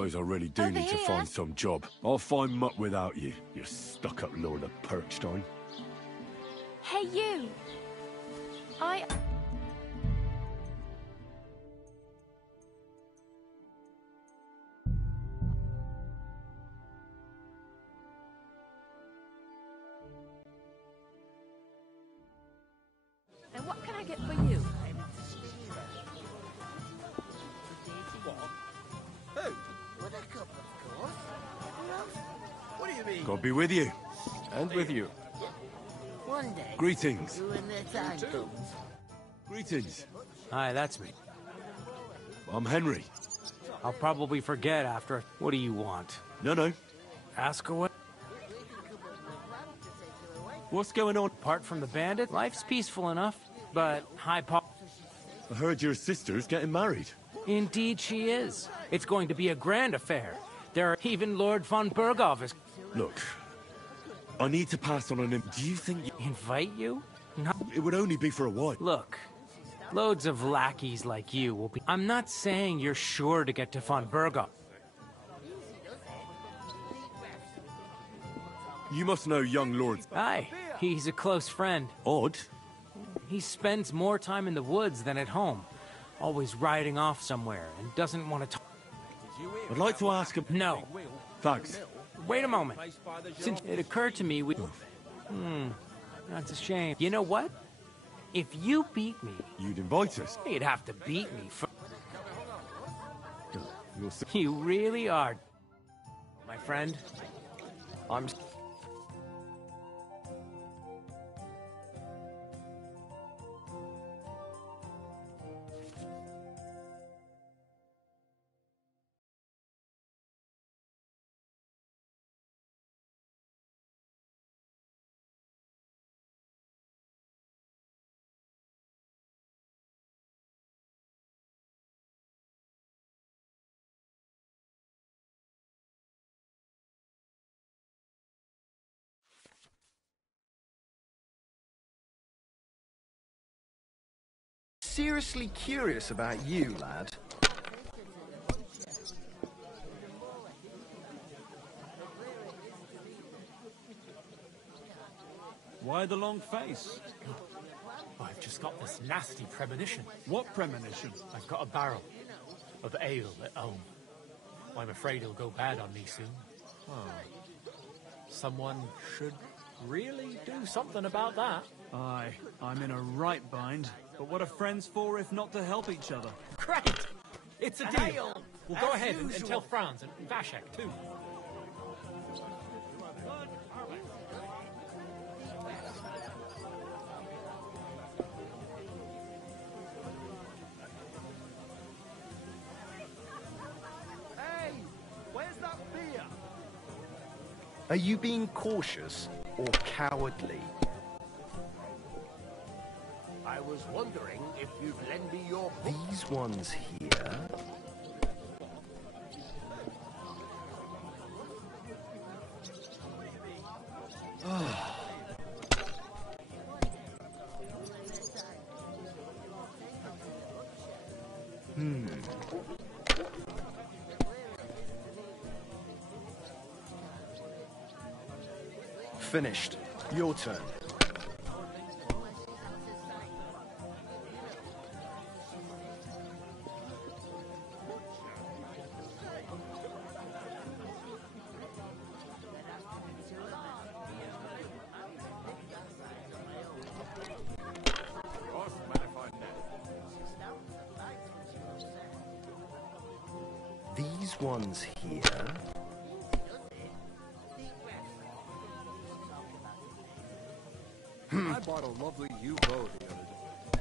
Suppose I really do need to find some job. I'll find muck without you, you stuck-up Lord of Perkstein. Hey, you! And what can I get for you? What do you mean? God be with you. And with you. One day. Greetings. When the time comes. Greetings. Hi, that's me. I'm Henry. I'll probably forget after. What do you want? No. Ask away. What's going on? Apart from the bandit, life's peaceful enough, but high po- I heard your sister's getting married. Indeed she is. It's going to be a grand affair. There are even Lord von Berghoff is... Look, I need to pass on an... Do you think you... Invite you? No. It would only be for a while. Look, loads of lackeys like you will be... I'm not saying you're sure to get to von Berghoff. You must know young Lord... Aye, he's a close friend. Odd. He spends more time in the woods than at home. Always riding off somewhere and doesn't want to talk. I'd like to ask him... No. Thanks. Wait a moment. Since it occurred to me, that's a shame. You know what? If you beat me... You'd invite us. You'd have to beat me for... You'll see. You really are, my friend. I'm... Seriously curious about you, lad. Why the long face? I've just got this nasty premonition. What premonition? I've got a barrel of ale at home. I'm afraid it'll go bad on me soon. Someone should really do something about that. Aye, I'm in a right bind. But what are friends for if not to help each other? Great! It's a deal! We'll go ahead and tell Franz and Vashek too. Hey, where's that beer? Are you being cautious or cowardly? I was wondering if you'd lend me your book. These ones here. Finished. Your turn. These ones here. I bought a lovely U-boat the other day.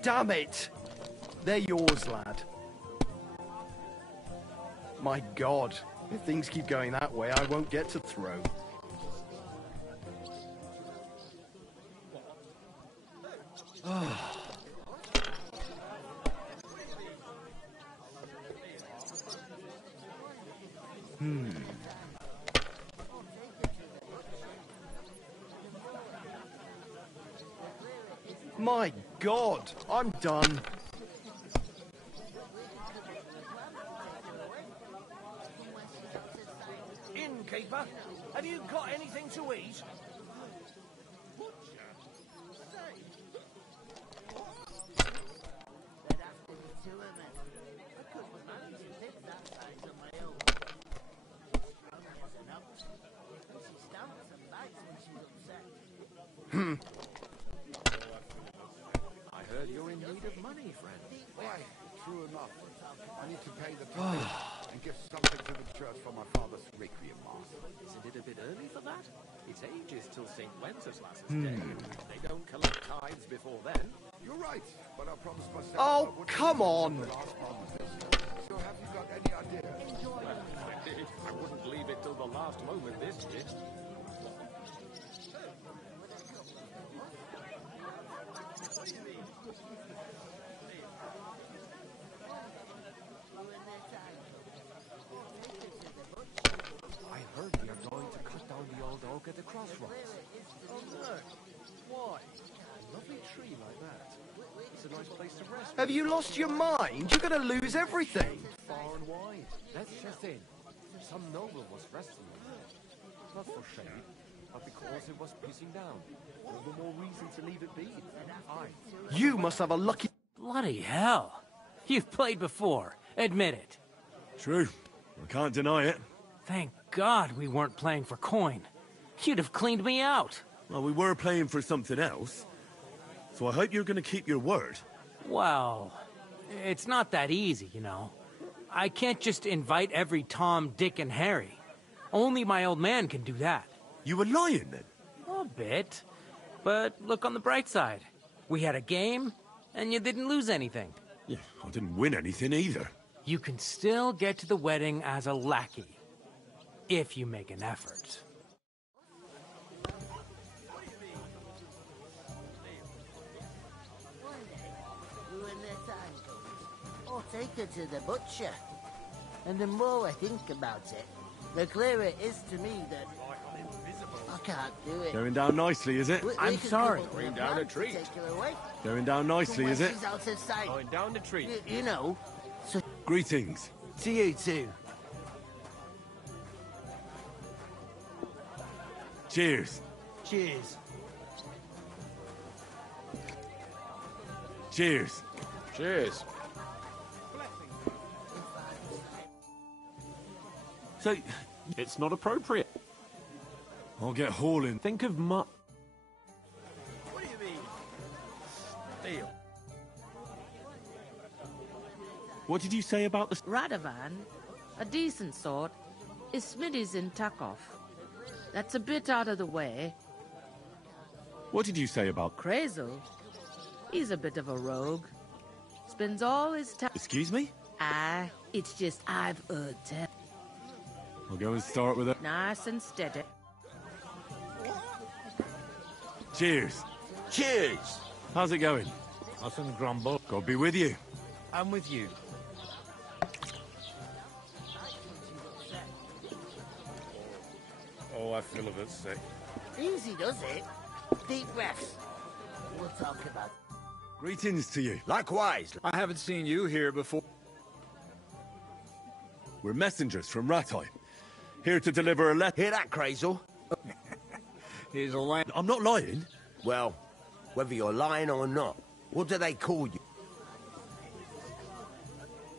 Damn it! They're yours, lad. My God, if things keep going that way, I won't get to throw. My God, I'm done. innkeeper. Have you got anything to eat? I heard you're in need of money, friend. Why, true enough. I need to pay the tithe and give something to the church for my father's requiem mass. Isn't it a bit early for that? It's ages till St. Wenceslas is dead. They don't collect tithes before then. You're right, but I promised myself. Oh, come on! So have you got any idea? Well, if I did, I wouldn't leave it till the last moment this year. I heard we are going to cut down the old oak at the crossroads. Oh no. Why? A lovely tree like that. It's a nice place to rest. Have you lost your mind? You're gonna lose everything. Far and wide. That's just in. Some noble was resting there. Not for shade, but because it was pissing down. All the more reason to leave it be. You must have a lucky... Bloody hell. You've played before. Admit it. True. I can't deny it. Thank God we weren't playing for coin. You'd have cleaned me out. Well, we were playing for something else. So I hope you're going to keep your word. Well, it's not that easy, you know. I can't just invite every Tom, Dick, and Harry. Only my old man can do that. You were lying then? A bit. But look on the bright side. We had a game, and you didn't lose anything. Yeah, I didn't win anything either. You can still get to the wedding as a lackey. If you make an effort. When the time comes, I'll take her to the butcher. And the more I think about it, the clearer it is to me that I can't do it. Going down nicely, is it? I'm sorry. Going down a treat. Take her away. Going down nicely, is it? She's out of sight. Going down the tree. You know. So Greetings. To you too. Cheers. Cheers. Cheers. Cheers. So, It's not appropriate. I'll get hauling. Think of What What do you mean? Deal. What did you say about the... Radovan, a decent sort, is Smitty's in Tuckhoff. That's a bit out of the way. What did you say about... Krazel, he's a bit of a rogue. Spends all his time... Excuse me? Ah, it's just I've heard tell. I'll go and start with it. Nice and steady. Cheers. Cheers! How's it going? Nothing grumble. God be with you. I'm with you. Oh, I feel a bit sick. easy does it. Deep breaths. We'll talk about it. Greetings to you. Likewise. I haven't seen you here before. We're messengers from Ratai. Here to deliver a letter. Hear that, Krazel? Here's a land. I'm not lying. Well, whether you're lying or not, what do they call you?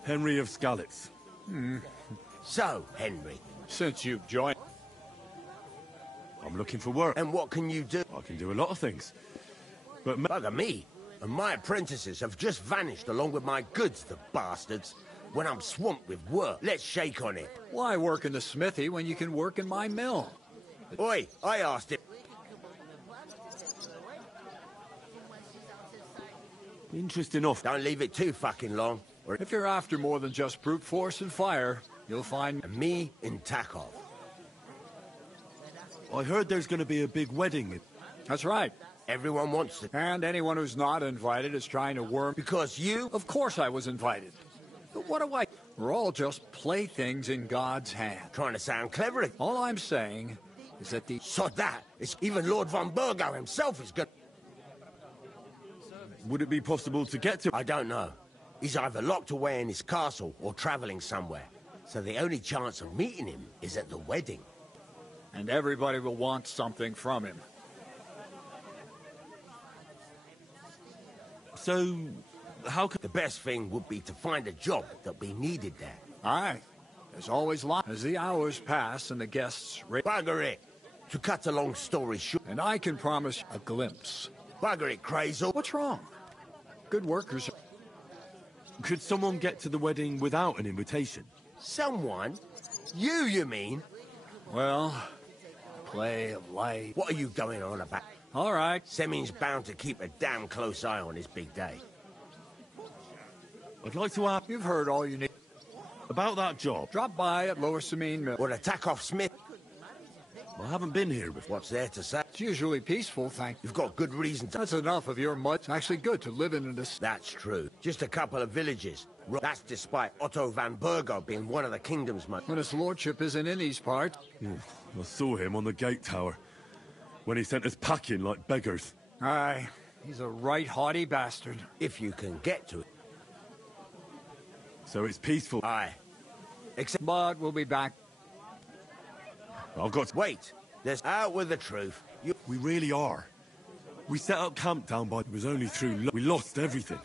Henry of Skalitz. So, Henry, Since you've joined. I'm looking for work. and what can you do? I can do a lot of things. But Bugger me. And my apprentices have just vanished along with my goods, the bastards. When I'm swamped with work, let's shake on it. Why work in the smithy when you can work in my mill? Oi, I asked it. interesting enough. Don't leave it too fucking long, or If you're after more than just brute force and fire, you'll find... me in Takov. I heard there's going to be a big wedding. That's right. Everyone wants it. And anyone who's not invited is trying to worm... Because you... Of course I was invited. But what do I... We're all just playthings in God's hand. Trying to sound clever. All I'm saying is that the... Sod that. It's even Lord von Burgo himself is good. Would it be possible to get to... I don't know. He's either locked away in his castle or traveling somewhere. So the only chance of meeting him is at the wedding. and everybody will want something from him. So, how can... The best thing would be to find a job that we needed there. Aye. There's always lots. As the hours pass and the guests... Bugger it! To cut a long story short... And I can promise a glimpse. Bugger it, Crazel. What's wrong? Good workers... Could someone get to the wedding without an invitation? Someone? You mean? Well, play of life. What are you going on about? All right. Semin's bound to keep a damn close eye on his big day. I'd like to ask... You've heard all you need. About that job. Drop by at Lower Samine Mill. Or attack off Smith. I haven't been here before. What's there to say? It's usually peaceful, thank you. You've got good reason to... That's enough of your mud. It's actually good to live in this... That's true. Just a couple of villages. That's despite Otto van Burgo being one of the kingdom's most... When his lordship isn't in these parts. Yeah, I saw him on the gate tower. When he sent us packing like beggars. Aye. He's a right haughty bastard. If you can get to it. So it's peaceful. Aye. Except... But we'll be back. I've got to... Wait. There's out with the truth. We really are. We set up camp down by... It was only through... We lost everything.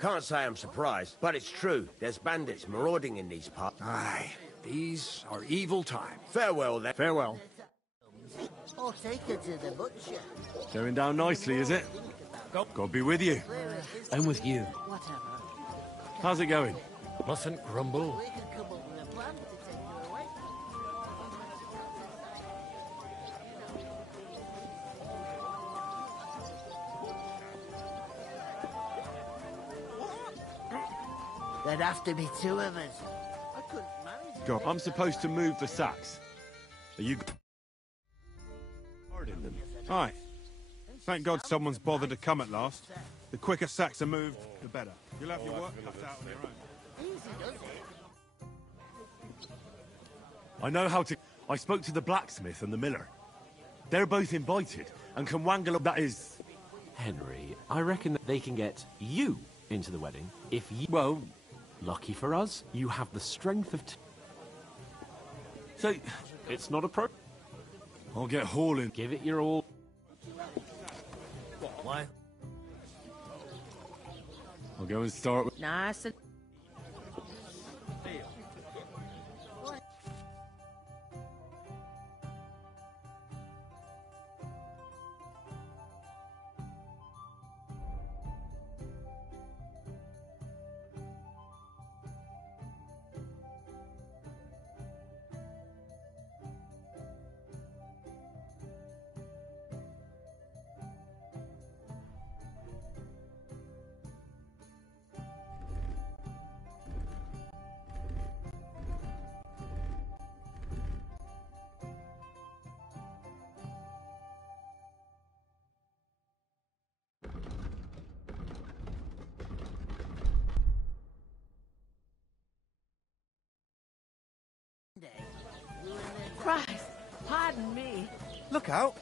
Can't say I'm surprised, but it's true. There's bandits marauding in these parts. Aye. These are evil times. Farewell, then. Farewell. Or take her to the butcher. Going down nicely, is it? God be with you. I'm with you. Whatever. How's it going? Mustn't grumble. We can come up with a plan to take her away. There'd have to be two of us. I couldn't manage. God, I'm supposed to move the sacks. Are you... Guarding them. Aye. Thank God someone's bothered to come at last. The quicker sacks are moved, the better. You'll have your work cut out on your own. Easy does it. I know how to... I spoke to the blacksmith and the miller. They're both invited and can wangle up... That is... Henry, I reckon that they can get you into the wedding if you... Well, lucky for us, you have the strength of... So... It's not a pro... I'll get hauling. Give it your all. Why? I'll go and start with... Nice and... Christ, pardon me. Look out.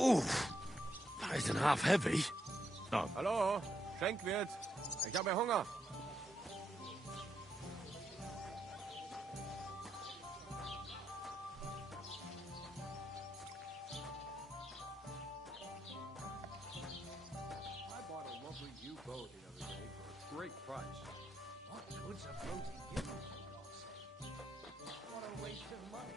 Oof. That isn't half heavy. Oh. Hallo, Schenkwirt. Ich habe Hunger. I bought a lovely U-boat the other day for a great price. What good's a boat to you, for God's sake? What a waste of money.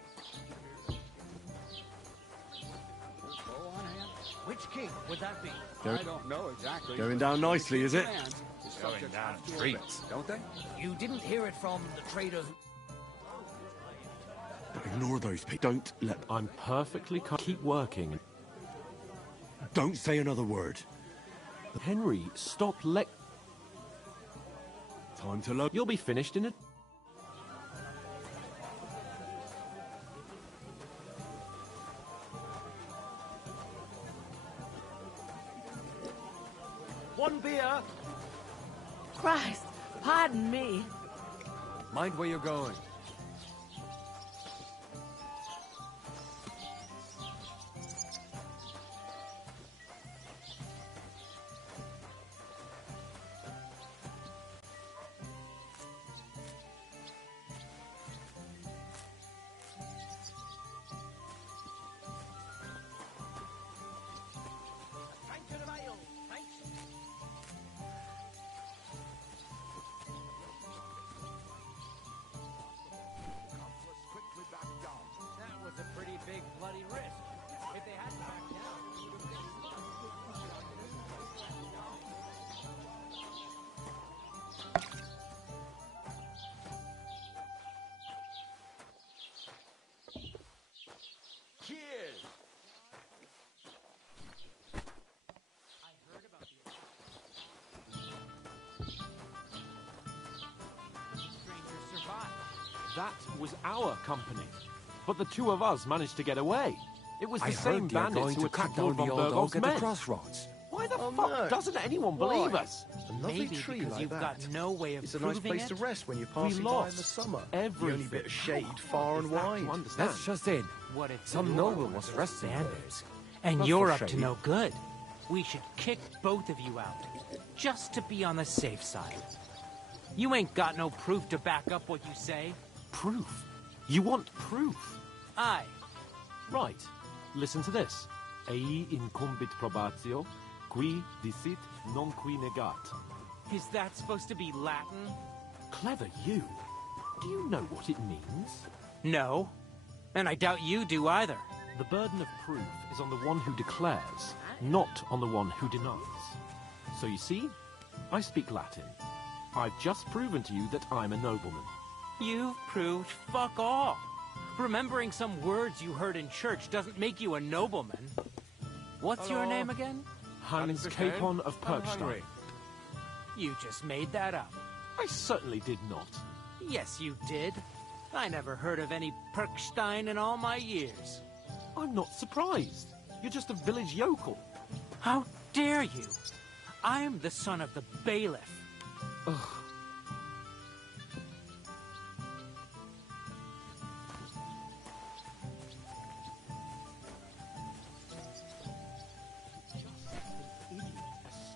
Go on, Ham. Which king would that be? I don't know exactly. Going down nicely, is it? Going down treats, don't they? You didn't hear it from the trader who... Ignore those people. Don't let... I'm perfectly keep working. Don't say another word. Henry, stop Time to load. You'll be finished in a... One beer! Christ, pardon me. Mind where you're going. That was a pretty big bloody risk. If they hadn't backed down... Cheers! That was our company. But the two of us managed to get away. It was the I same heard they're bandits going who to cut attacked down Lord the von old Burgov's oak at the men. crossroads. Why the Oh, fuck no. doesn't anyone Why? believe us? A lovely Maybe tree because like you've that. got no way of It's a nice proving place it. to rest when you're passing by in lost the summer. everything. The only bit of shade far and Is that to wide. understand? That's just it. What if Some you're noble one was of those resting there. bandits, and Not you're for up to shade. no good? We should kick both of you out, just to be on the safe side. You ain't got no proof to back up what you say. Proof? You want proof? Aye. Right. Listen to this. Ei incumbit probatio, qui dicit non qui negat. Is that supposed to be Latin? Clever you. Do you know what it means? No. And I doubt you do either. The burden of proof is on the one who declares, not on the one who denies. So you see, I speak Latin. I've just proven to you that I'm a nobleman. You've proved fuck all. Remembering some words you heard in church doesn't make you a nobleman. What's your Hello. name again? Hans Capon of Perkstein. You just made that up. I certainly did not. Yes, you did. I never heard of any Perkstein in all my years. I'm not surprised. You're just a village yokel. How dare you? I'm the son of the bailiff. Ugh.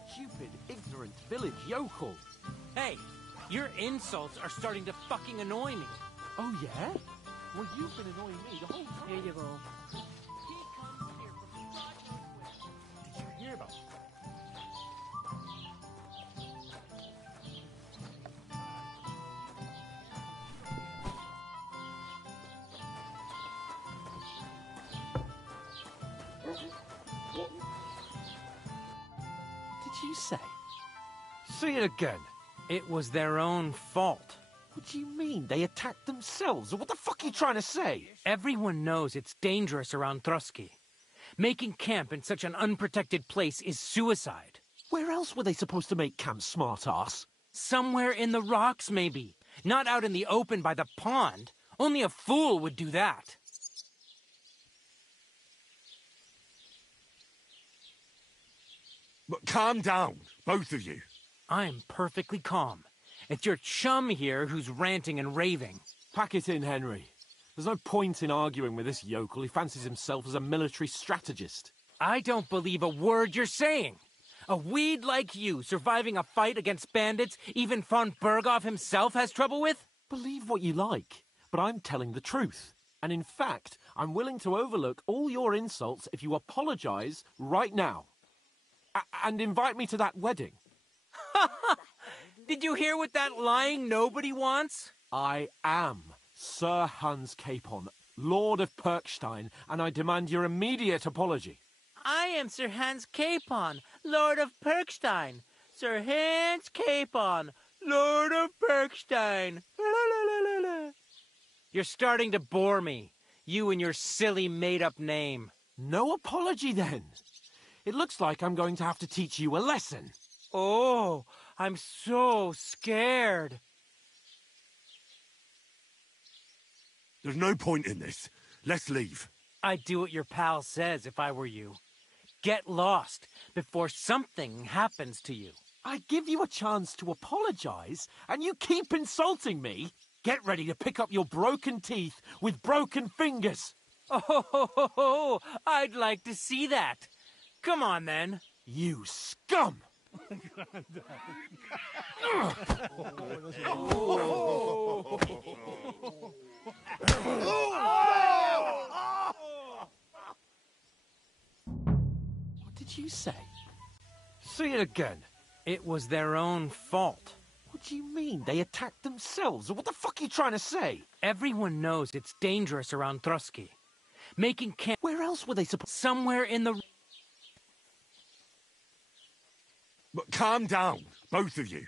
Stupid, ignorant village yokel. Hey, your insults are starting to fucking annoy me. Oh, yeah? Well, you've been annoying me the whole time. Here you go. Did you hear about it? What did you say? Say it again. It was their own fault. What do you mean? They attacked themselves? What the fuck are you trying to say? Everyone knows it's dangerous around Trotsky. Making camp in such an unprotected place is suicide. Where else were they supposed to make camp, smart-ass? Somewhere in the rocks, maybe. Not out in the open by the pond. Only a fool would do that. But calm down, both of you. I'm perfectly calm. It's your chum here who's ranting and raving. Pack it in, Henry. There's no point in arguing with this yokel. He fancies himself as a military strategist. I don't believe a word you're saying. A weed like you surviving a fight against bandits even von Berghoff himself has trouble with? Believe what you like, but I'm telling the truth. And in fact, I'm willing to overlook all your insults if you apologize right now. And invite me to that wedding. Did you hear what that lying nobody wants? I am Sir Hans Capon, Lord of Perkstein, and I demand your immediate apology. I am Sir Hans Capon, Lord of Perkstein. Sir Hans Capon, Lord of Perkstein. You're starting to bore me. You and your silly made-up name. No apology, then. It looks like I'm going to have to teach you a lesson. Oh, I'm so scared. There's no point in this. Let's leave. I'd do what your pal says if I were you. Get lost before something happens to you. I give you a chance to apologize, and you keep insulting me? Get ready to pick up your broken teeth with broken fingers. Oh, I'd like to see that. Come on, then. You scum! What did you say? Say it again. It was their own fault. What do you mean? They attacked themselves? What the fuck are you trying to say? Everyone knows it's dangerous around Trotsky. Making camp... Where else were they supposed... Somewhere in the... But calm down, both of you.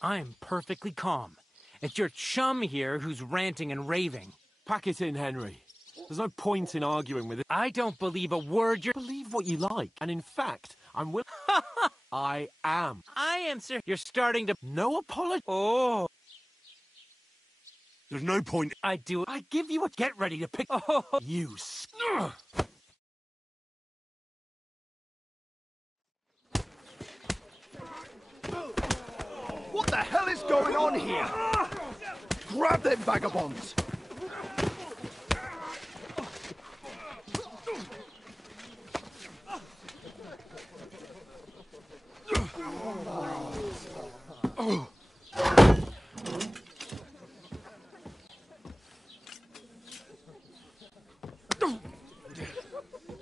I'm perfectly calm. It's your chum here who's ranting and raving. Pack it in, Henry. There's no point in arguing with it. I don't believe a word you're... Believe what you like. And in fact, I'm willing... I am. I am, sir. You're starting to... No apology. Oh. There's no point... I do... I give you a... Get ready to pick... Oh. You... What the hell is going on here? Grab them vagabonds!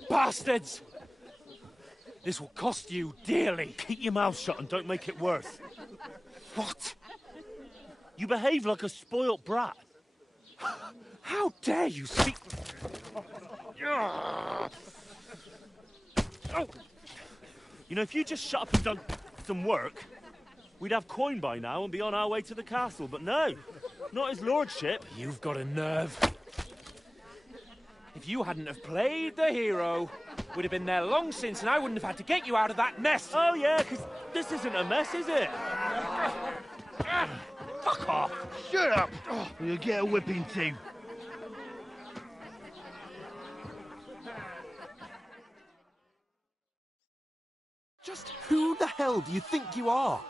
Bastards! This will cost you dearly. Keep your mouth shut and don't make it worse. What? You behave like a spoilt brat. How dare you speak... You know, if you just shut up and done some work, we'd have coin by now and be on our way to the castle. But no, not his lordship. You've got a nerve. If you hadn't have played the hero, we'd have been there long since and I wouldn't have had to get you out of that mess. Oh, yeah, because this isn't a mess, is it? Fuck off. Shut up! Or you'll get a whipping too. Just who the hell do you think you are?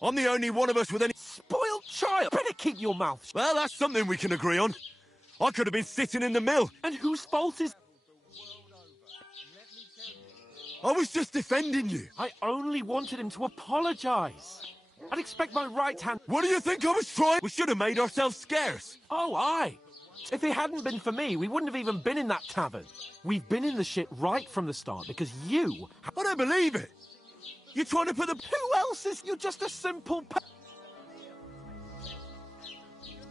I'm the only one of us with any... Spoiled child! Better keep your mouth shut. Well, that's something we can agree on. I could have been sitting in the mill. And whose fault is... I was just defending you. I only wanted him to apologize. I'd expect my right hand... What do you think I was trying? We should have made ourselves scarce. Oh, aye. If it hadn't been for me, we wouldn't have even been in that tavern. We've been in the shit right from the start because you... I don't believe it. You're trying to put the... Who else is... You're just a simple...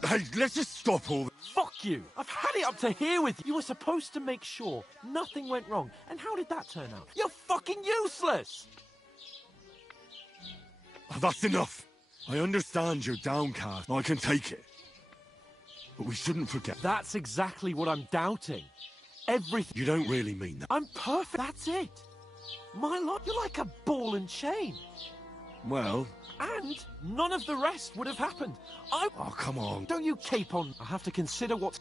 Hey, let's just stop all this. Fuck you. I've had it up to here with you. You were supposed to make sure nothing went wrong. And how did that turn out? You're fucking useless. Oh, that's enough. I understand you're downcast. I can take it. But we shouldn't forget... That's exactly what I'm doubting. Everything... You don't really mean that. I'm perfect. That's it. My lord, you're like a ball and chain. Well... And none of the rest would have happened. Oh, come on. Don't you cape on. I have to consider what's...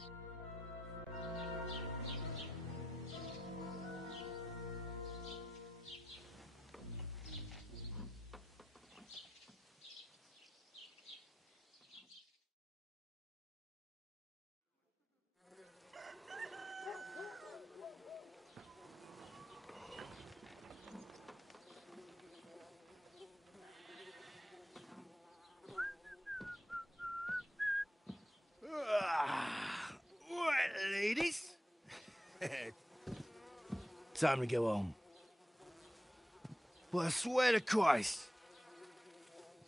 time to go home. But I swear to Christ,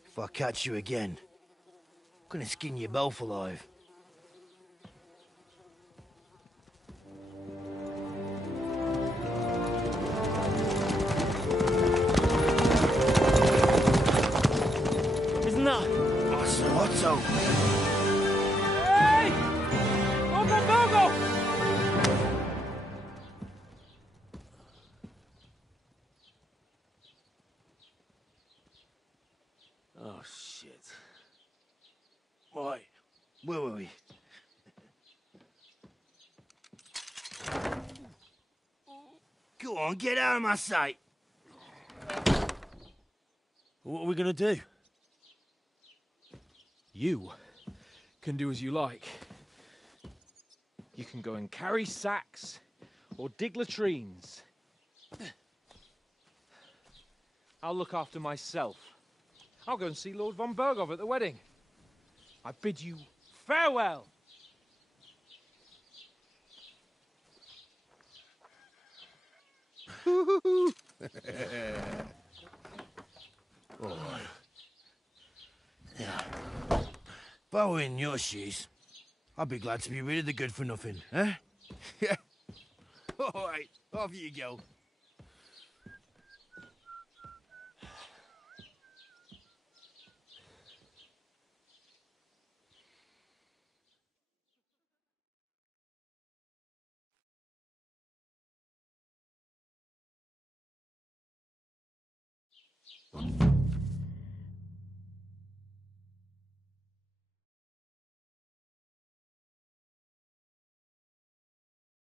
if I catch you again, I'm gonna skin you both alive. Isn't that... Oh, Sir Otto! Hey! Open Bogo! Oh, shit. Why? Where were we? Go on, get out of my sight! What are we gonna do? You can do as you like. You can go and carry sacks or dig latrines. I'll look after myself. I'll go and see Lord von Bergov at the wedding. I bid you farewell. Oh. Yeah. If I were in your shoes, I'd be glad to be rid of the good-for-nothing, eh? Yeah. All right, off you go.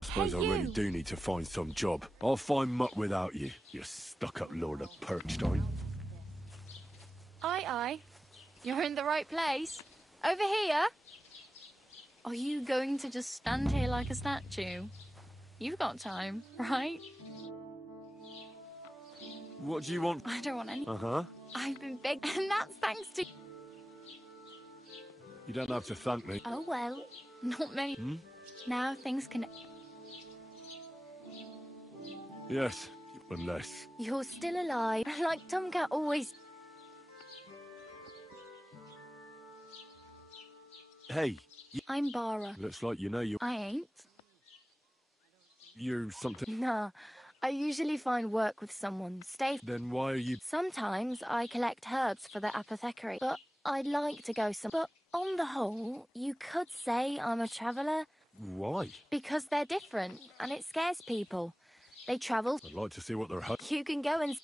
Suppose I really do need to find some job. I'll find muck without you, you stuck-up Lord of Perchstein. Aye, aye. You're in the right place. Over here? Are you going to just stand here like a statue? You've got time, right? What do you want? I don't want any. Uh-huh. I've been begging, and that's thanks to... You don't have to thank me. Oh, well. Not many... Hmm? Now things can... Yes, unless... You're still alive, like Tomcat always... Hey, I'm Bara. looks like you know you... I ain't. You're something... Nah. I usually find work with someone, stay... Then why are you... Sometimes I collect herbs for the apothecary, but I'd like to go some... But on the whole, you could say I'm a traveller. Why? Because they're different, and it scares people. They travel... I'd like to see what they're... You can go and...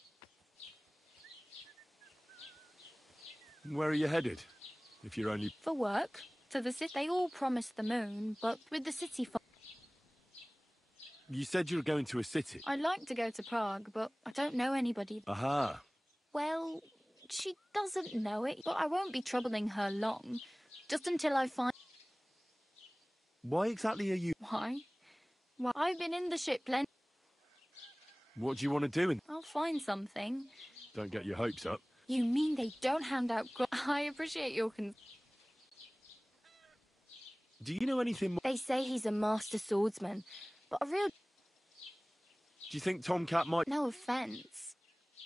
Where are you headed? If you're only... For work. To the city. They all promised the moon, but with the city... You said you were going to a city. I'd like to go to Prague, but I don't know anybody. Aha. Well, she doesn't know it, but I won't be troubling her long. Just until I find... Why exactly are you... Why? Well, I've been in the ship plenty... What do you want to do? I'll find something. Don't get your hopes up. You mean they don't hand out... I appreciate your... Do you know anything more? They say he's a master swordsman, but a real... Do you think Tomcat might... No offence.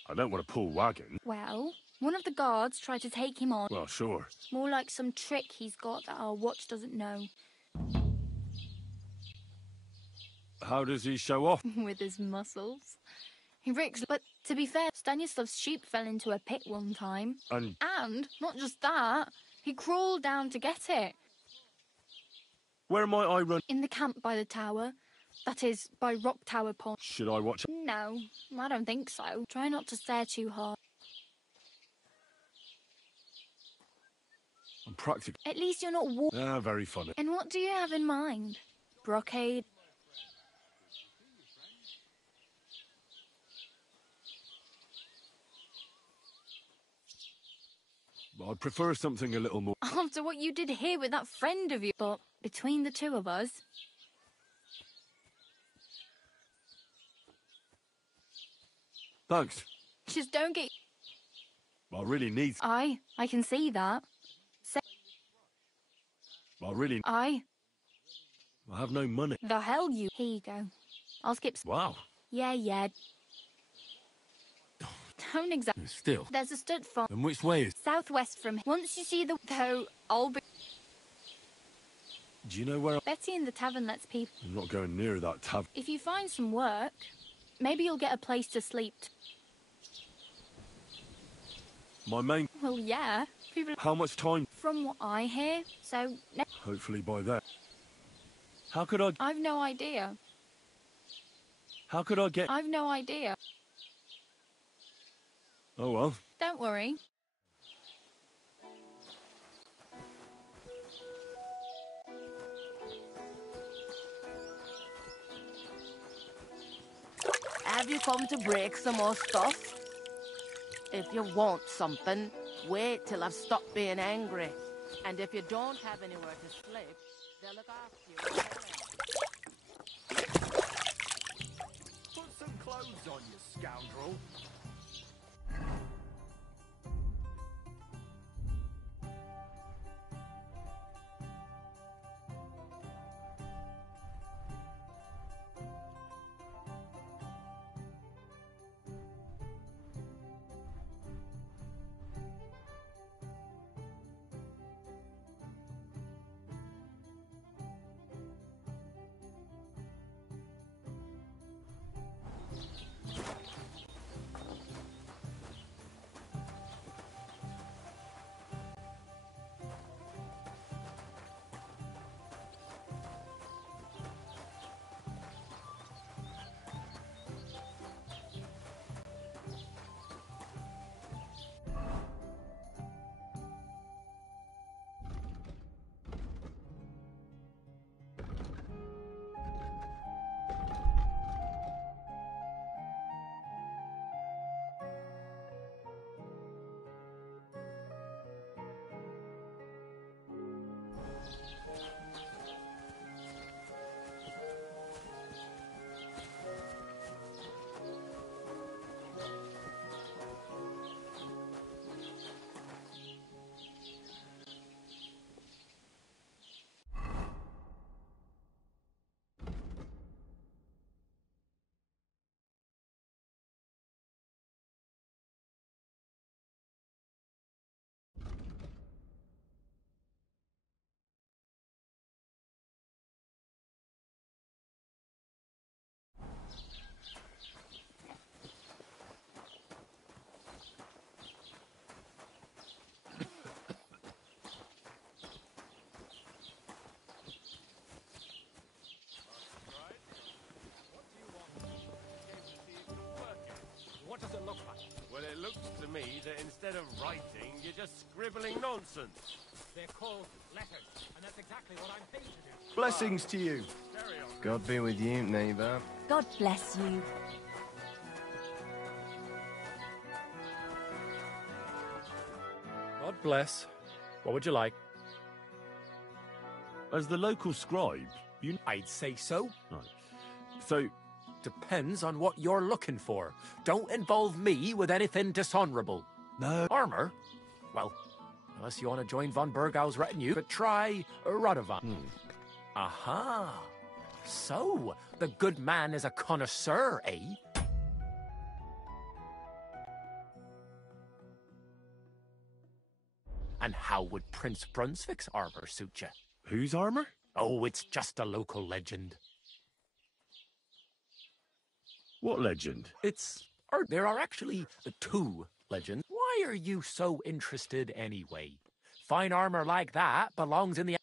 I don't want to pull wagon. Well, one of the guards tried to take him on. Well, sure. More like some trick he's got that our watch doesn't know. How does he show off? With his muscles. He ricks... But to be fair, Stanislav's sheep fell into a pit one time. And not just that, he crawled down to get it. where might I run? In the camp by the tower. That is, by Rock Tower Pond. Should I watch? No, I don't think so. Try not to stare too hard. I'm practical. At least you're not Very funny. And what do you have in mind? Brocade? I'd prefer something a little more... After what you did here with that friend of yours. But between the two of us... Thanks. Just don't get... I really need... I can see that. I have no money. The hell you... Here you go. I'll skip... Wow. Yeah. Don't exactly. Still. There's a stud farm. And which way is... Southwest from here. Once you see the... Though, I'll be... Do you know where... Betty in the tavern lets people... I'm not going near that tavern. If you find some work, maybe you'll get a place to sleep. My main... Well, yeah. People... How much time? From what I hear, so... Hopefully by then. How could I... I've no idea. How could I get... I've no idea. Oh, well. Don't worry. Have you come to break some more stuff? If you want something, wait till I've stopped being angry. And if you don't have anywhere to sleep, they'll look after you. Put some clothes on, you scoundrel. What does it look like? Well, it looks to me that instead of writing, you're just scribbling nonsense. They're called letters, and that's exactly what I'm paid to do. Blessings to you. God be with you, neighbour. God bless you. God bless. What would you like? As the local scribe, you... I'd say so. Right. So... Depends on what you're looking for. Don't involve me with anything dishonorable. No. Armor? Well, unless you want to join von Burgau's retinue, but try Radovan. Aha. So, the good man is a connoisseur, eh? And how would Prince Brunswick's armor suit you? Whose armor? Oh, it's just a local legend. What legend? There are actually two legends. Why are you so interested anyway? Fine armor like that belongs in the...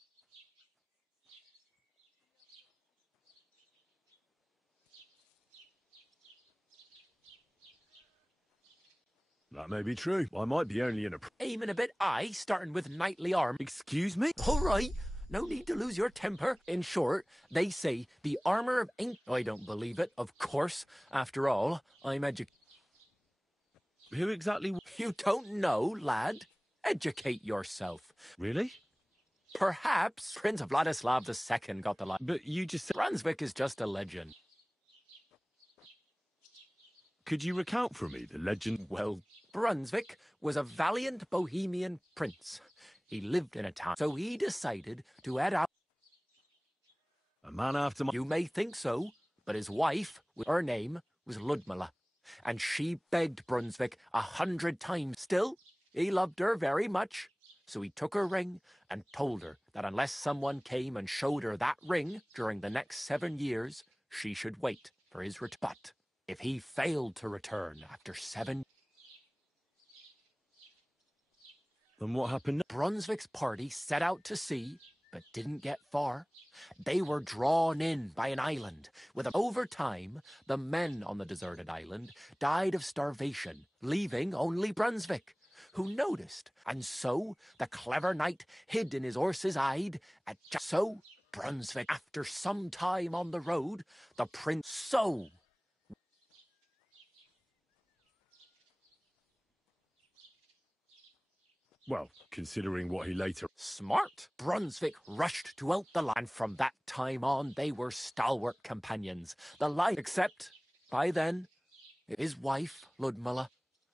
That may be true. I might be only in a... Aiming a bit high, starting with knightly armor. Excuse me? All right. No need to lose your temper. In short, they say the armor of I don't believe it, of course. After all, I'm Who exactly... You don't know, lad. Educate yourself. Really? Perhaps Prince Vladislav II got the line. But you just said... Brunswick is just a legend. Could you recount for me the legend? Well, Brunswick was a valiant Bohemian prince. He lived in a town, so he decided to add out... A man after my... You may think so, but his wife, her name was Ludmilla, and she begged Brunswick 100 times. Still, he loved her very much, so he took her ring and told her that unless someone came and showed her that ring during the next 7 years, she should wait for his return. But if he failed to return after 7, then what happened? Brunswick's party set out to sea, but didn't get far. They were drawn in by an island. Over time, the men on the deserted island died of starvation, leaving only Brunswick, who noticed. And so the clever knight hid in his horse's hide. So Brunswick, after some time on the road, the prince Well, considering what he later... Smart! Brunswick rushed to help the lion. From that time on, they were stalwart companions. The lion, except, by then, his wife, Ludmilla,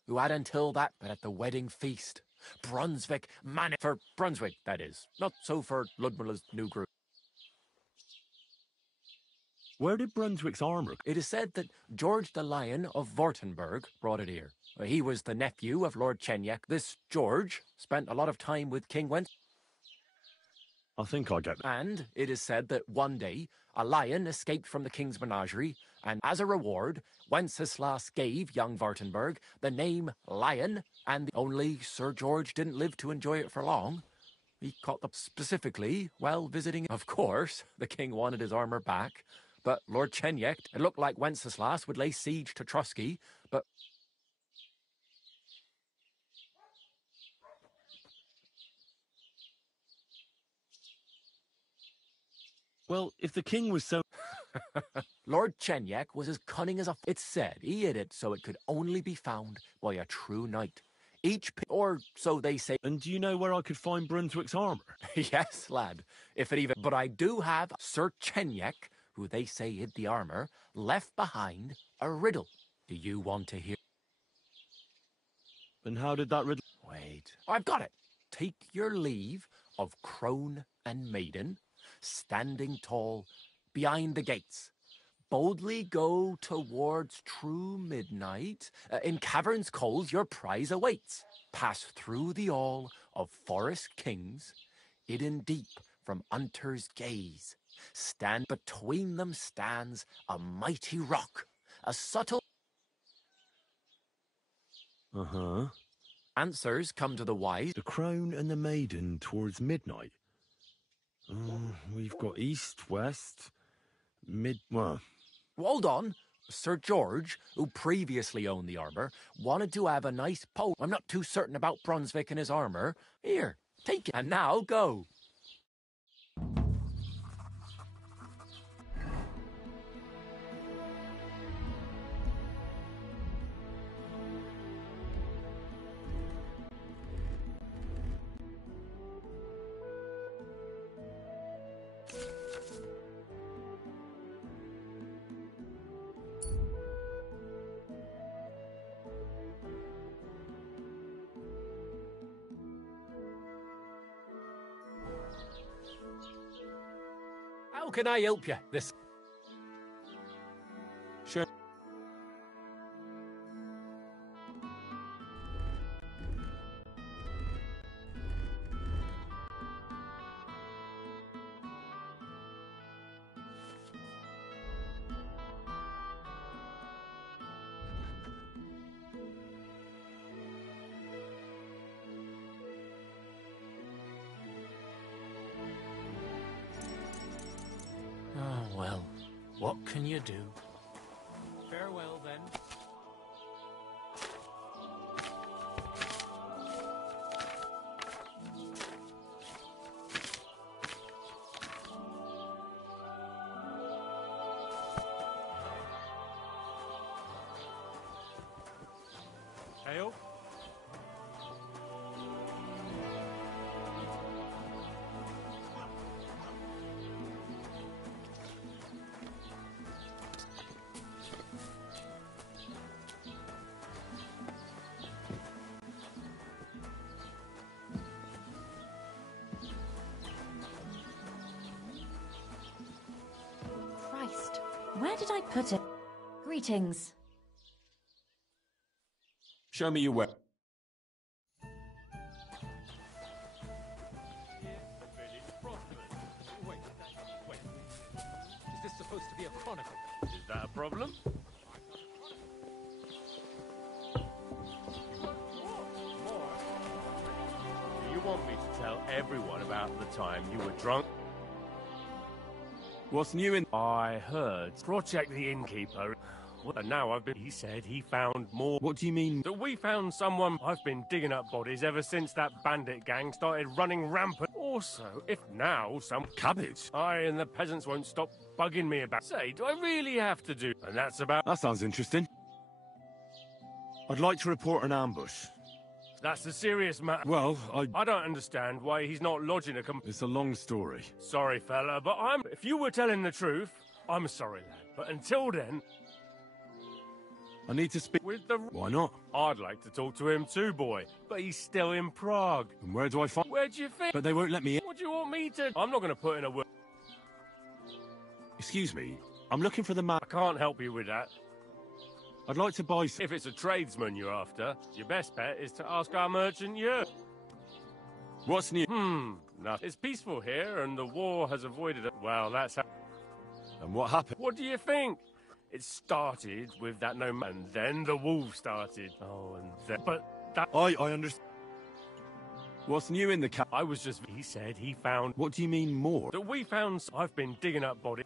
who had until that, but at the wedding feast, Brunswick managed... For Brunswick, that is. Not so for Ludmilla's new groom. Where did Brunswick's armour... It is said that George the Lion of Württemberg brought it here. He was the nephew of Lord Chenyek. This George spent a lot of time with King Wences. I think I get that. And it is said that one day, a lion escaped from the king's menagerie, and as a reward, Wenceslas gave young Württemberg the name Lion, and only Sir George didn't live to enjoy it for long. He caught them specifically while visiting. Of course, the king wanted his armour back, but Lord Chenyek, it looked like Wenceslas would lay siege to Trusky, but... Well, if the king was so... Lord Chenyek was as cunning as a... It's said he hid it so it could only be found by a true knight. Or so they say. And do you know where I could find Brunswick's armour? Yes, lad, if it even... But I do have Sir Chenyek, who they say hid the armour, left behind a riddle. Do you want to hear? And how did that riddle... Wait, I've got it. Take your leave of crone and maiden, standing tall behind the gates. Boldly go towards true midnight. In caverns cold your prize awaits. Pass through the all of forest kings, hidden deep from hunter's gaze. Stand between them stands a mighty rock, a subtle... Uh-huh. Answers come to the wise. The crone and the maiden towards midnight. We've got east, west, well... Hold on. Sir George, who previously owned the armour, wanted to have a nice poem. I'm not too certain about Brunswick and his armour. Here, take it. And now go. How can I help you? This... Sure. Oh, well, what can you do? Farewell, then. Ale? Christ, where did I put it? Greetings. Show me your way. Wait. Is this supposed to be a chronicle? Is that a problem? Do you want me to tell everyone about the time you were drunk? What's new in... I heard Project the Innkeeper. And now he said he found more. What do you mean? That we found someone. I've been digging up bodies ever since that bandit gang started running rampant. Also, if now some cabbage. I and the peasants won't stop bugging me about. Say, do I really have to do? And that's about. That sounds interesting. I'd like to report an ambush. That's a serious matter. Well, I don't understand why he's not lodging a It's a long story. Sorry, fella, but if you were telling the truth, I'm sorry, lad. But until then... I need to speak with the... Why not? I'd like to talk to him too, boy. But he's still in Prague. And where do I find... Where do you think? But they won't let me in. What do you want me to... I'm not going to put in a word. Excuse me. I'm looking for the man. I can't help you with that. I'd like to buy... If it's a tradesman you're after, your best bet is to ask our merchant here. What's new? Nothing. It's peaceful here, and the war has avoided it. Well, that's how... And what happened? What do you think? It started with that nomad, and then the wolves started. Oh, and then... But that... I understand. What's new in the camp? I was just... He said he found... What do you mean more? That we found... I've been digging up bodies.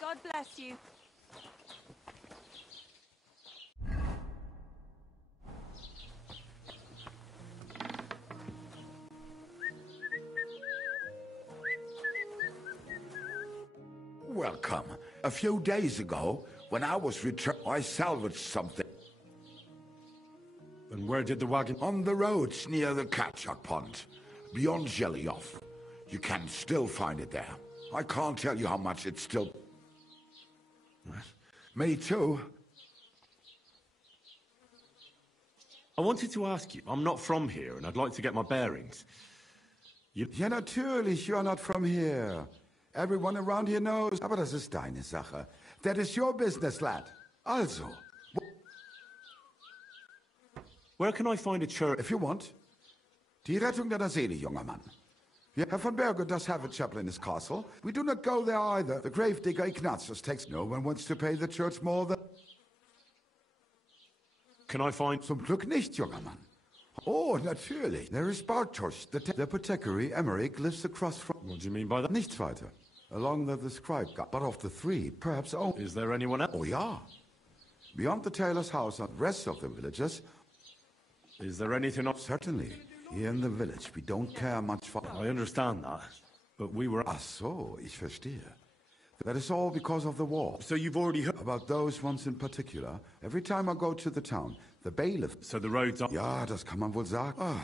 God bless you. Welcome. A few days ago, when I was returned, I salvaged something. And where did the wagon... On the roads near the Katchak Pond, beyond Zhelyov. You can still find it there. I can't tell you how much it's still... Me too. I wanted to ask you, I'm not from here, and I'd like to get my bearings. Ja, natürlich, you're not from here. Everyone around here knows. Aber das ist deine Sache. That is your business, lad. Also. Where can I find a church? If you want. Die Rettung deiner Seele, junger Mann. Herr von Berger does have a chapel in his castle. We do not go there either. The gravedigger Ignatius takes... No one wants to pay the church more than... Can I find... Zum Glück nicht, junger Mann. Oh, natürlich. There is Bartosz, the apothecary Emmerich lives across from... What do you mean by that? Nichts weiter. Along the scribe got. But of the three, perhaps... Oh, is there anyone else? Oh, ja. Beyond the tailor's house and the rest of the villagers... Is there anything else? Certainly. Here in the village, we don't care much for... I understand that, but we were... Ach so, ich verstehe. That is all because of the war. So you've already heard... About those ones in particular. Every time I go to the town, the bailiff... So the roads are... Ja, das kann man wohl sagen.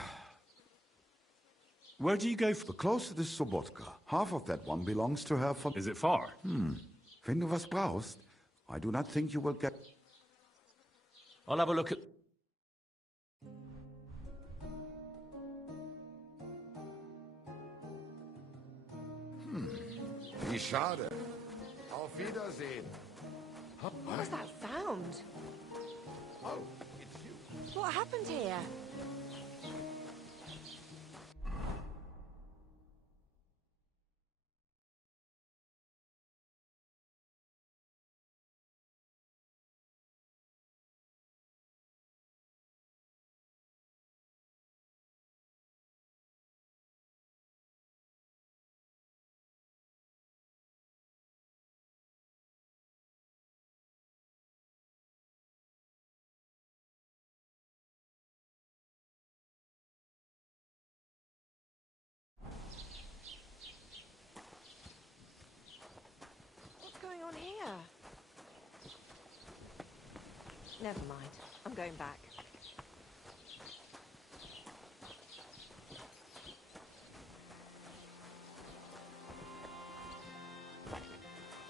Where do you go for... The closer is Sobotka. Half of that one belongs to her for... Is it far? Wenn du was brauchst, I do not think you will get... I'll have a look at... Wie schade. Auf Wiedersehen. What was that sound? Oh, it's you. What happened here? What's going on here? Never mind. I'm going back.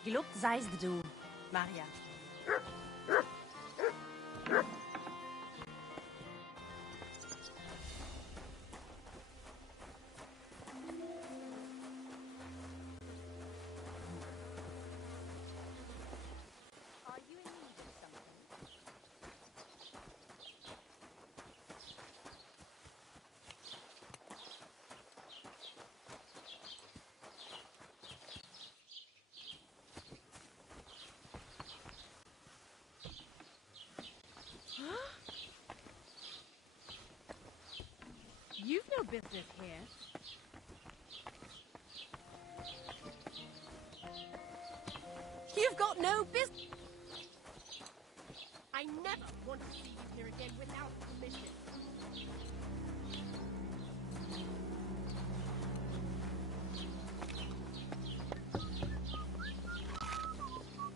Gelobt seist du, Maria. You've no business here. You've got no business. I never want to see you here again without permission.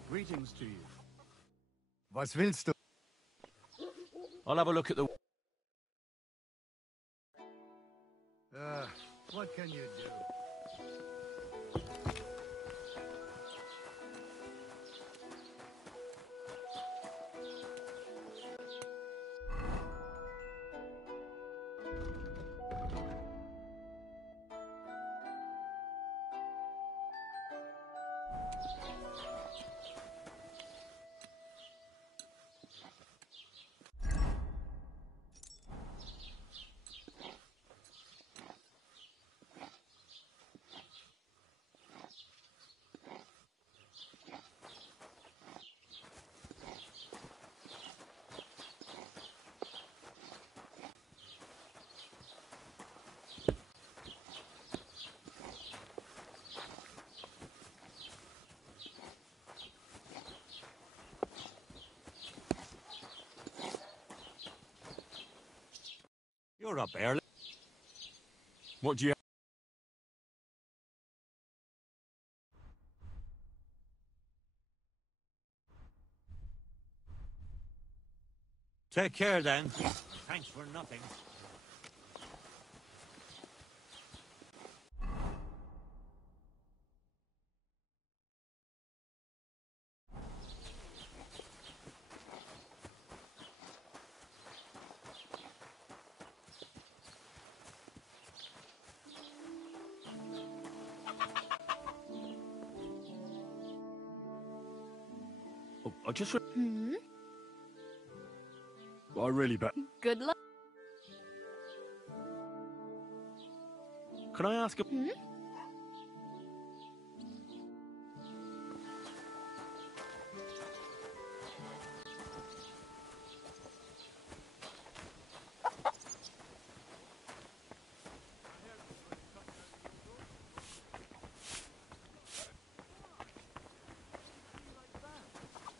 Greetings to you. Was willst du? I'll have a look at the... What can you do? You're up early. What do you... Take care then. Thanks for nothing. Oh, I just... I really bet... Good luck. Can I ask a...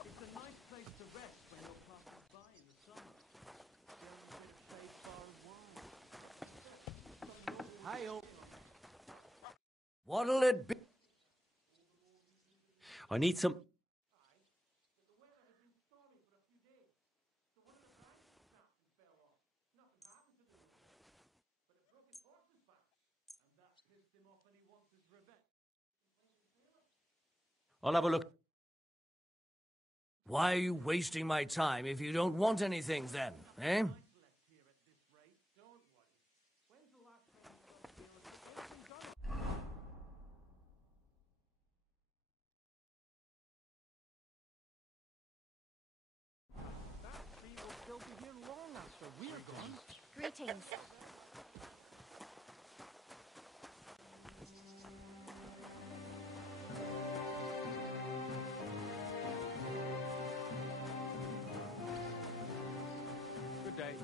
It's a nice place to rest when you're passing by in the summer. Don't get paid far What'll it be? I need some... I'll have a look. Why are you wasting my time if you don't want anything then, eh? Greetings. Good day.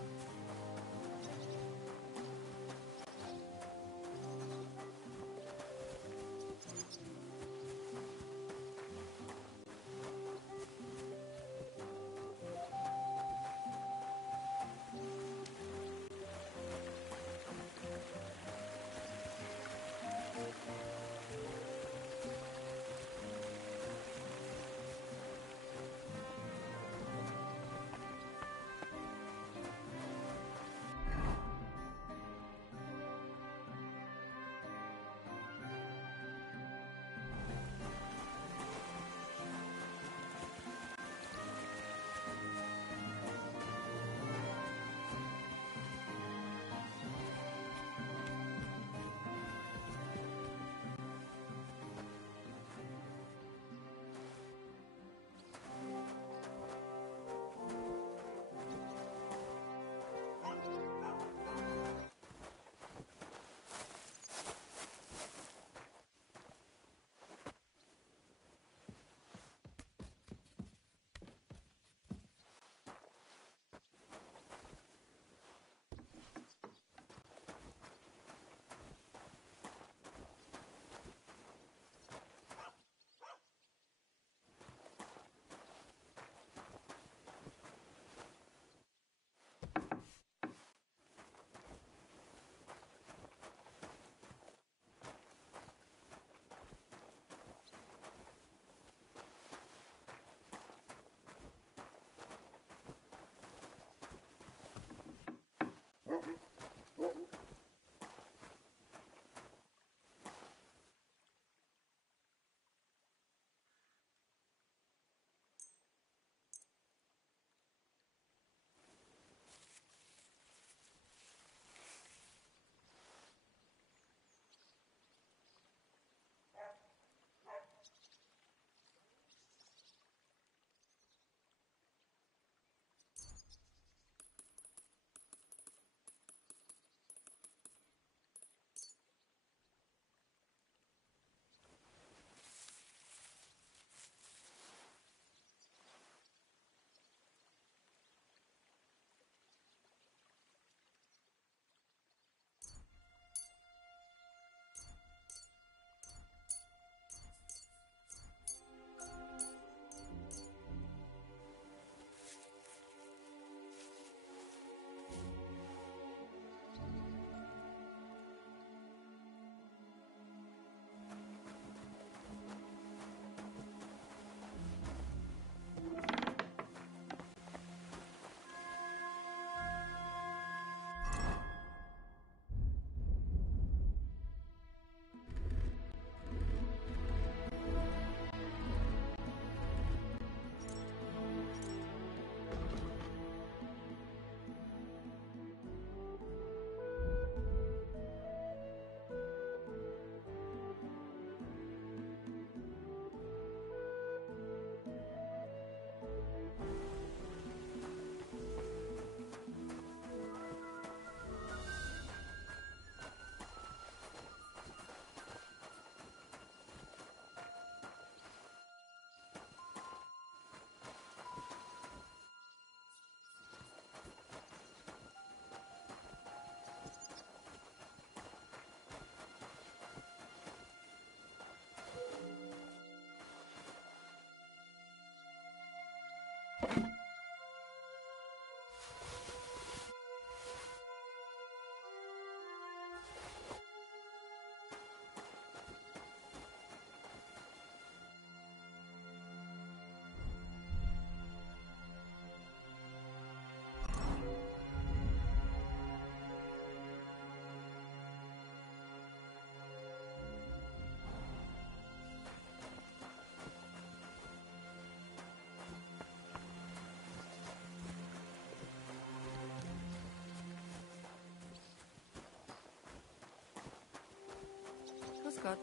Good.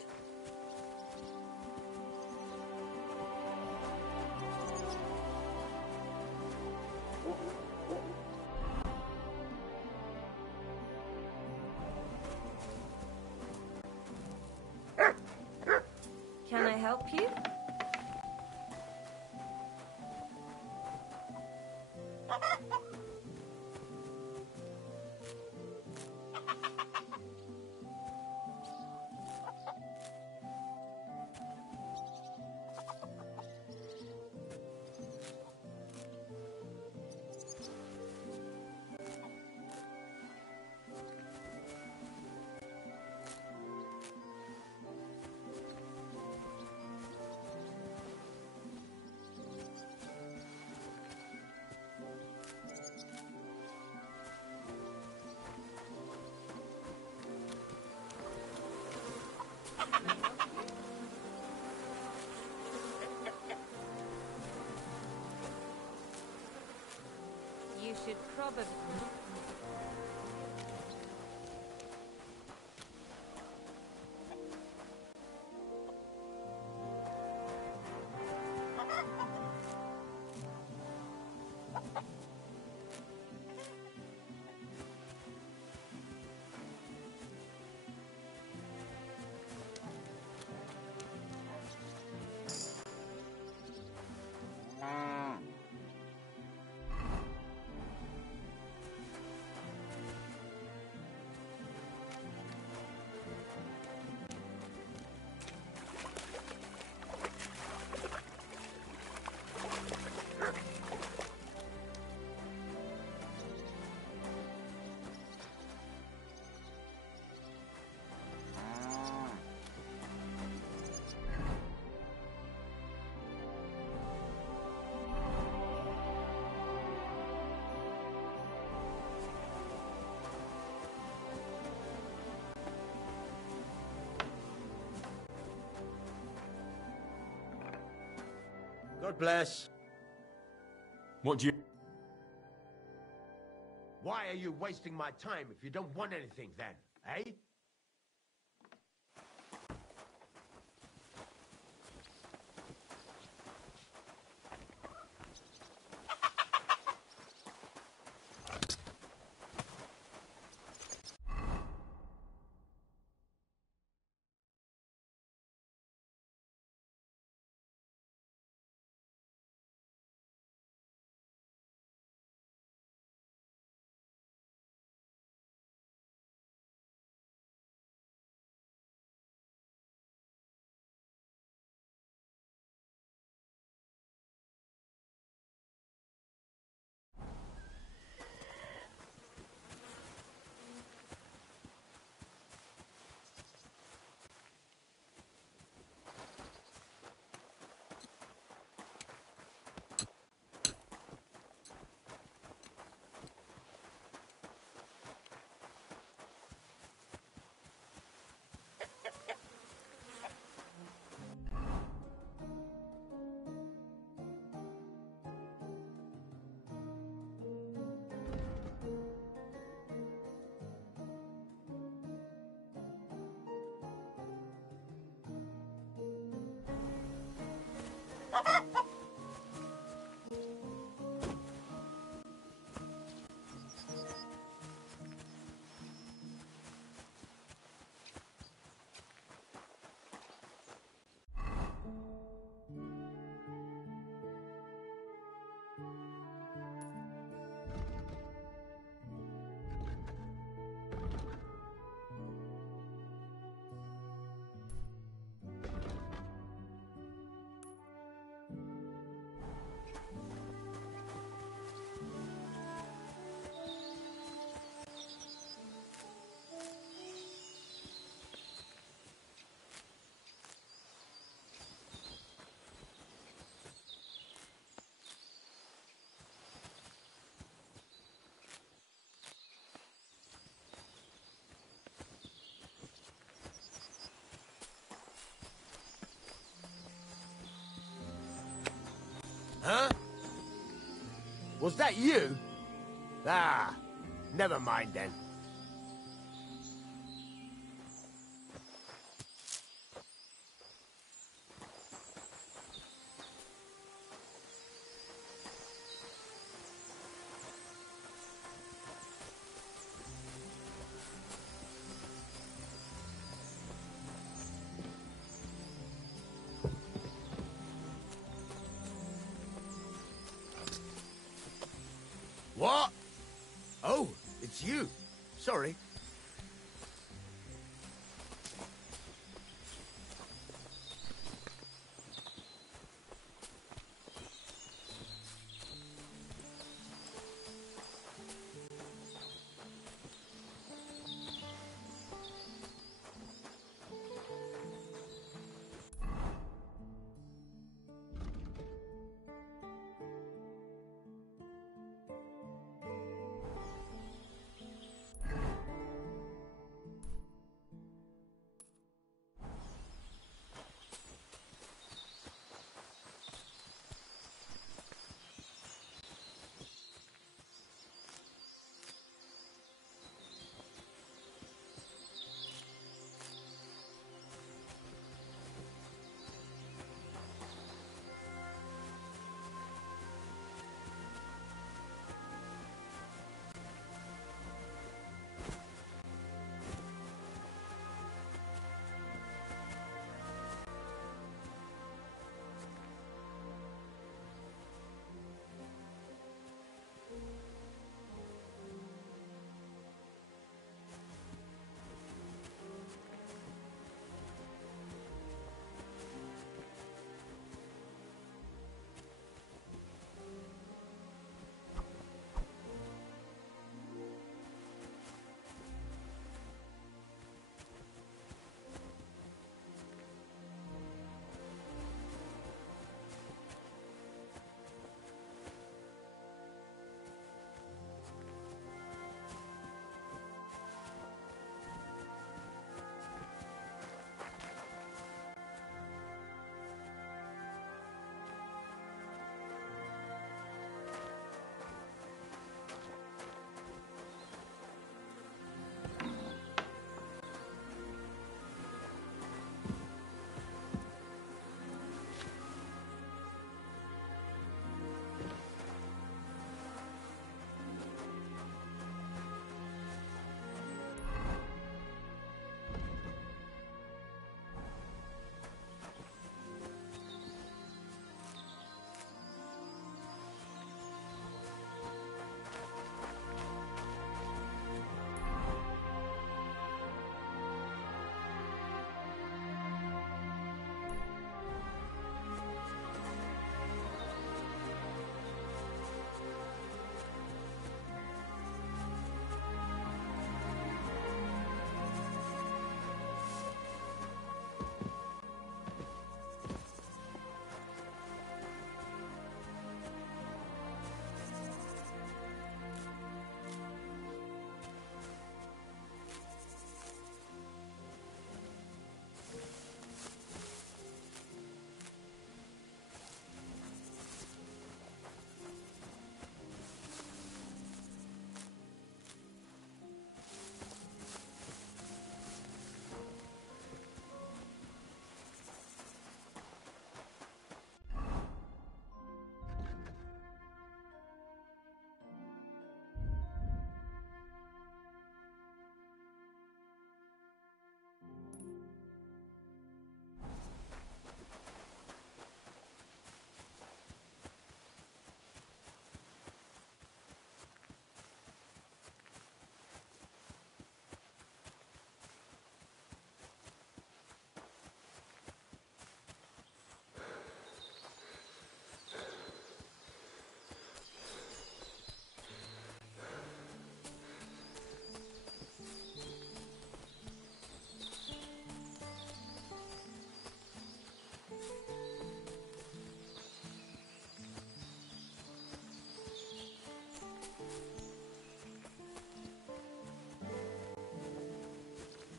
Can I help you? You should probably... God bless. What do you... Why are you wasting my time if you don't want anything then, eh? Huh? Was that you? Ah, never mind then. it's you. Sorry.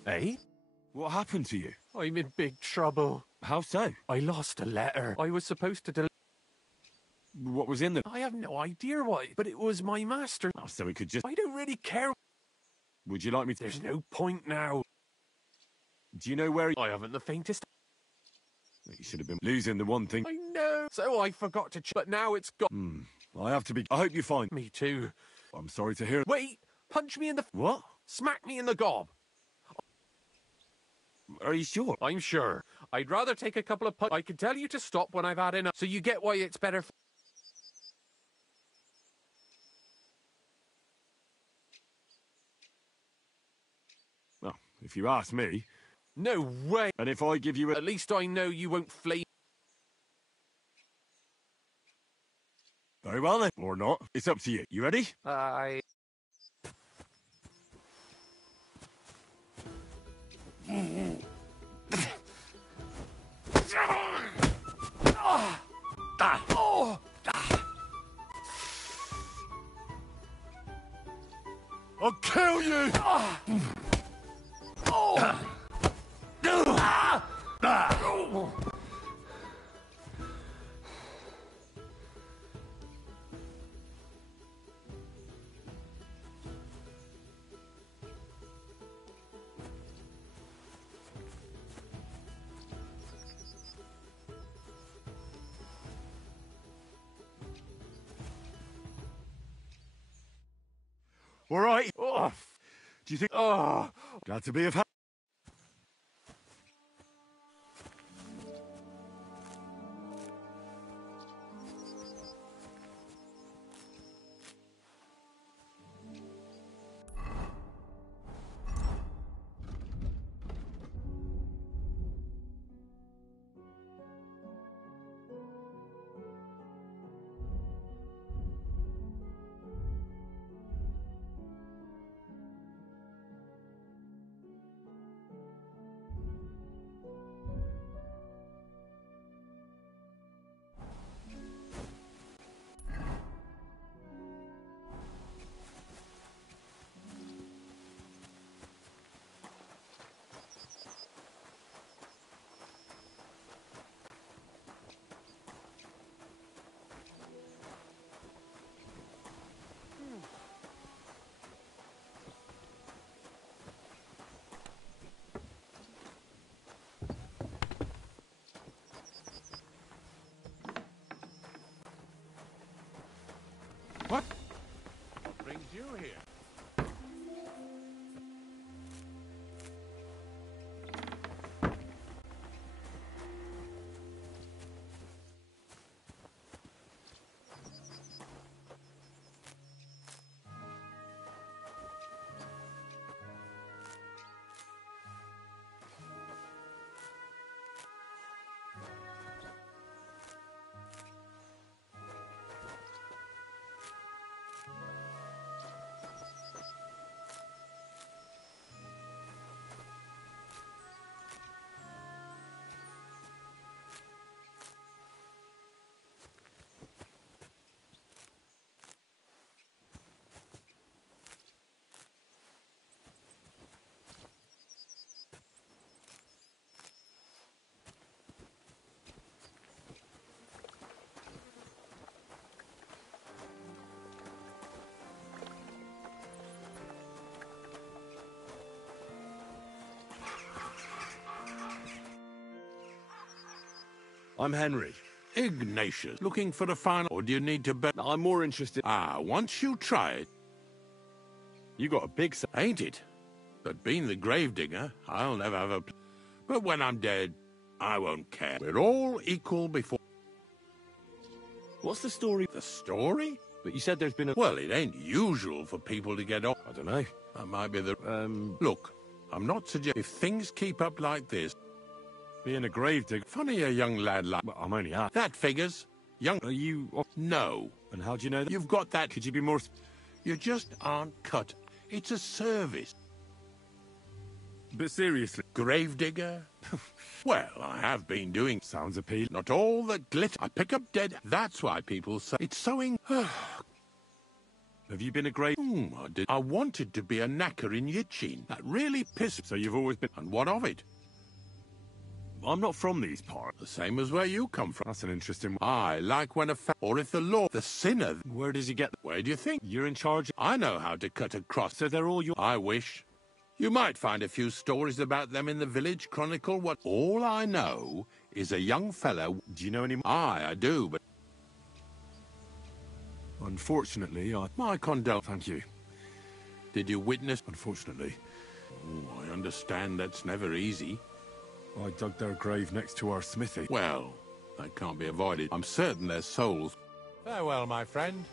Eh? What happened to you? I'm in big trouble. How so? I lost a letter. I was supposed to What was in them? I have no idea why, but it was my master. Oh, so we could just... I don't really care. Would you like me to... There's no point now. Do you know where... I haven't the faintest... You should have been losing the one thing. I know. So I forgot to but now it's gone. I have to be... I hope you find... Me too. I'm sorry to hear... Wait! Punch me in the... What? Smack me in the gob. Are you sure? I'm sure. I'd rather take a couple of I can tell you to stop when I've had enough, so you get why it's better if you ask me. No way! And if I give you a... At least I know you won't flee. Very well then. Or not. It's up to you. You ready? I'll kill you! All right. Oh, do you think... Oh, glad to be of help. What brings you here? I'm Henry. Ignatius, looking for the final, or do you need to bet? I'm more interested... Once you try it... You got a big... Ain't it? But being the gravedigger, I'll never have a... But when I'm dead, I won't care. We're all equal before... What's the story? The story? But you said there's been a... Well, it ain't usual for people to get off. I don't know. That might be the... Look, I'm not suggesting... If things keep up like this... Being a gravedigger... Funny a young lad like... Well, I'm only half. That figures. Young... Are you... No. And how do you know that? You've got that... Could you be more... You just aren't cut. It's a service. But seriously... Gravedigger? Well, I have been doing... Sounds appealing. Not all that glitter. I pick up dead... That's why people say... It's sewing... Have you been a grave... I did. I wanted to be a knacker in Yitchin. That really pissed... So you've always been... And what of it? I'm not from these parts. The same as where you come from. That's an interesting... I like when a or if the law... The sinner... Where does he get... Where do you think? You're in charge... I know how to cut across. So they're all your... I wish. You might find a few stories about them in the village chronicle. What? All I know is a young fellow... Do you know any... I do, but... Unfortunately, My condol... Thank you. Did you witness... Unfortunately. Oh, I understand that's never easy. I dug their grave next to our smithy. Well, that can't be avoided. I'm certain their souls... Farewell, my friend.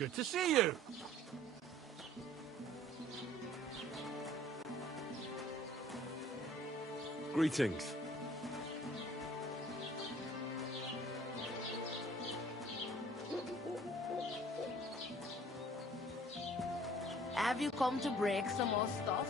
Good to see you. Greetings. Have you come to break some more stuff?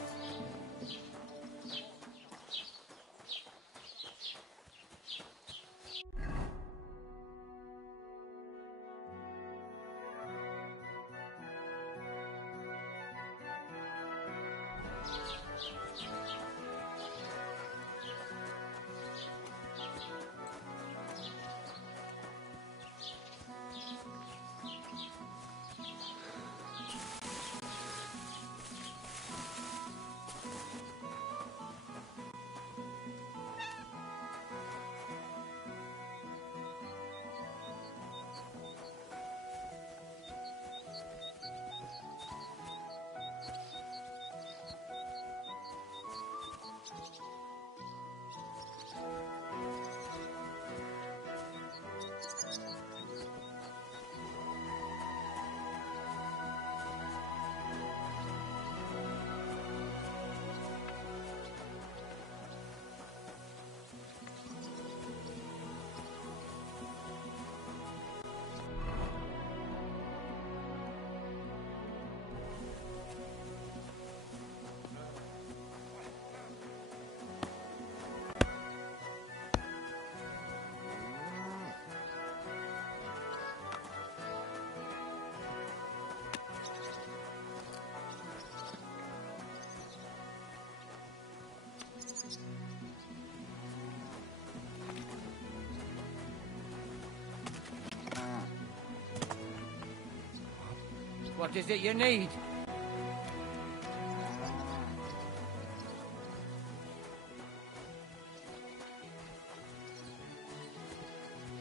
What is it you need?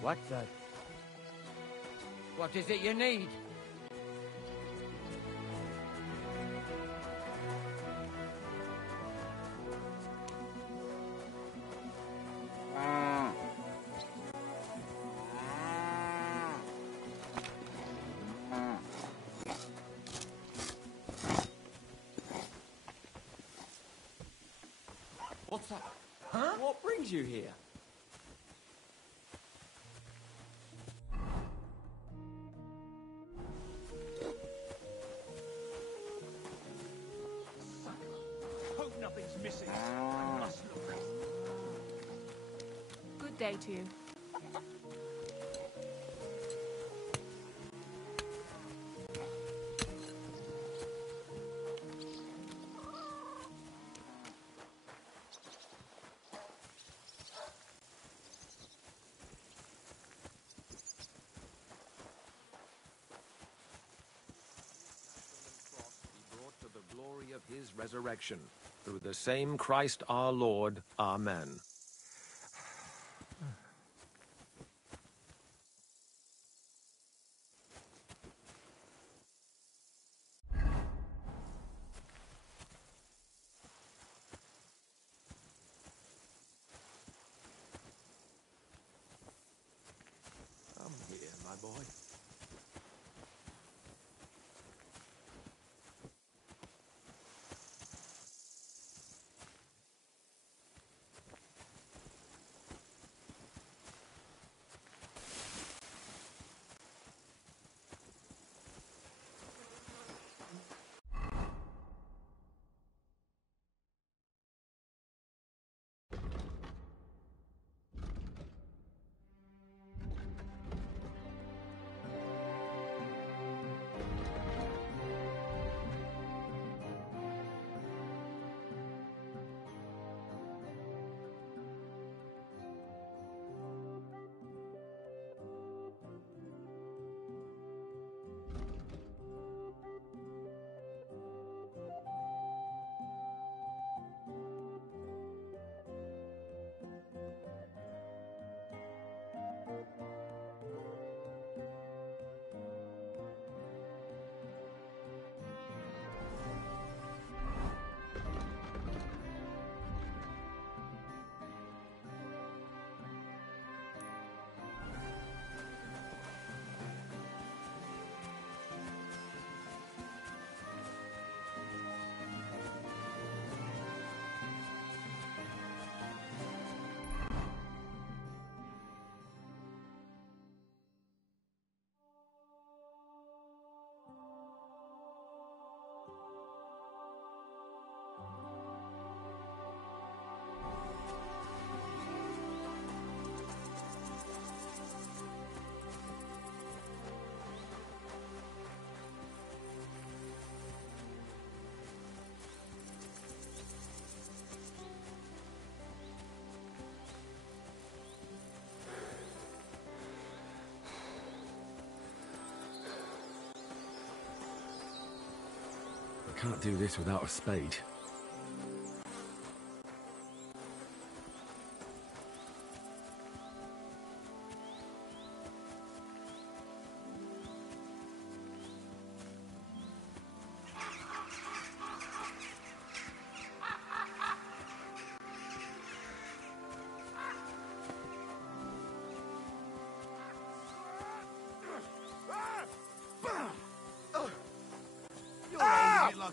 What's that? What is it you need? What's that? Huh? What brings you here? Hope nothing's missing. I must look. Good day to you. Of his resurrection. Through the same Christ our Lord. Amen. Come here, my boy. Can't do this without a spade.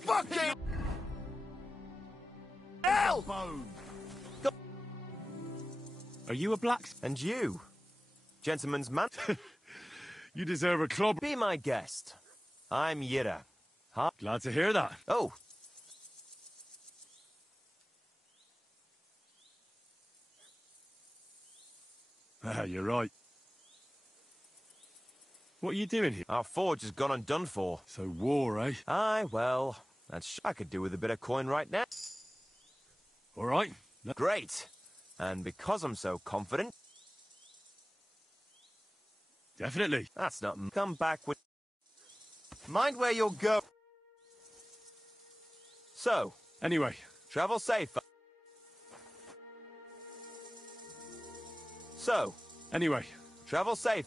Fucking hell! Are you a blacksmith? And you? Gentleman's man? You deserve a club. Be my guest. I'm Yira. Huh? Glad to hear that. Oh. Ah, you're right. What are you doing here? Our forge has gone undone for. So war, eh? Aye, well, I could do with a bit of coin right now. All right. No. Great. And because I'm so confident... Definitely. That's not... Come back with... Mind where you'll go. So... Anyway. Travel safe. So... Anyway. Travel safe.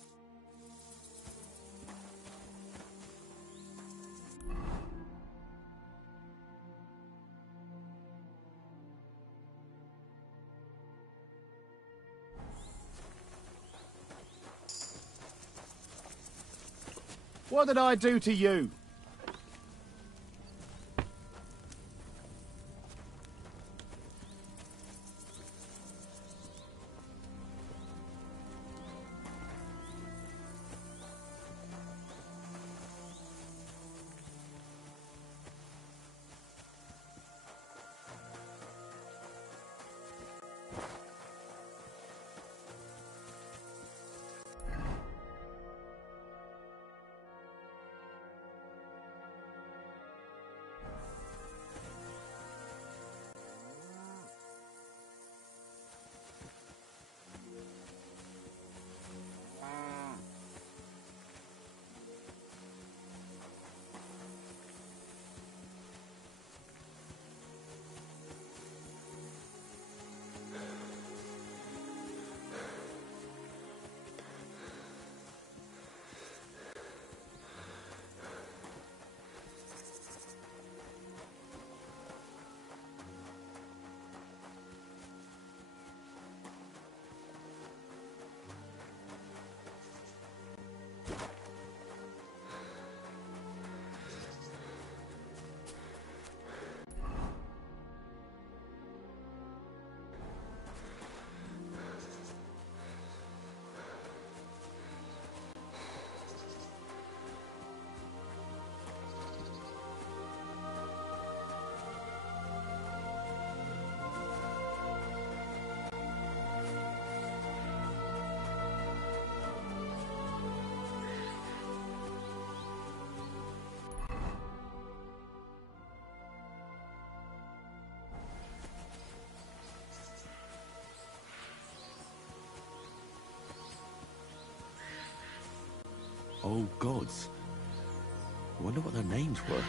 What did I do to you? Oh, gods. I wonder what their names were.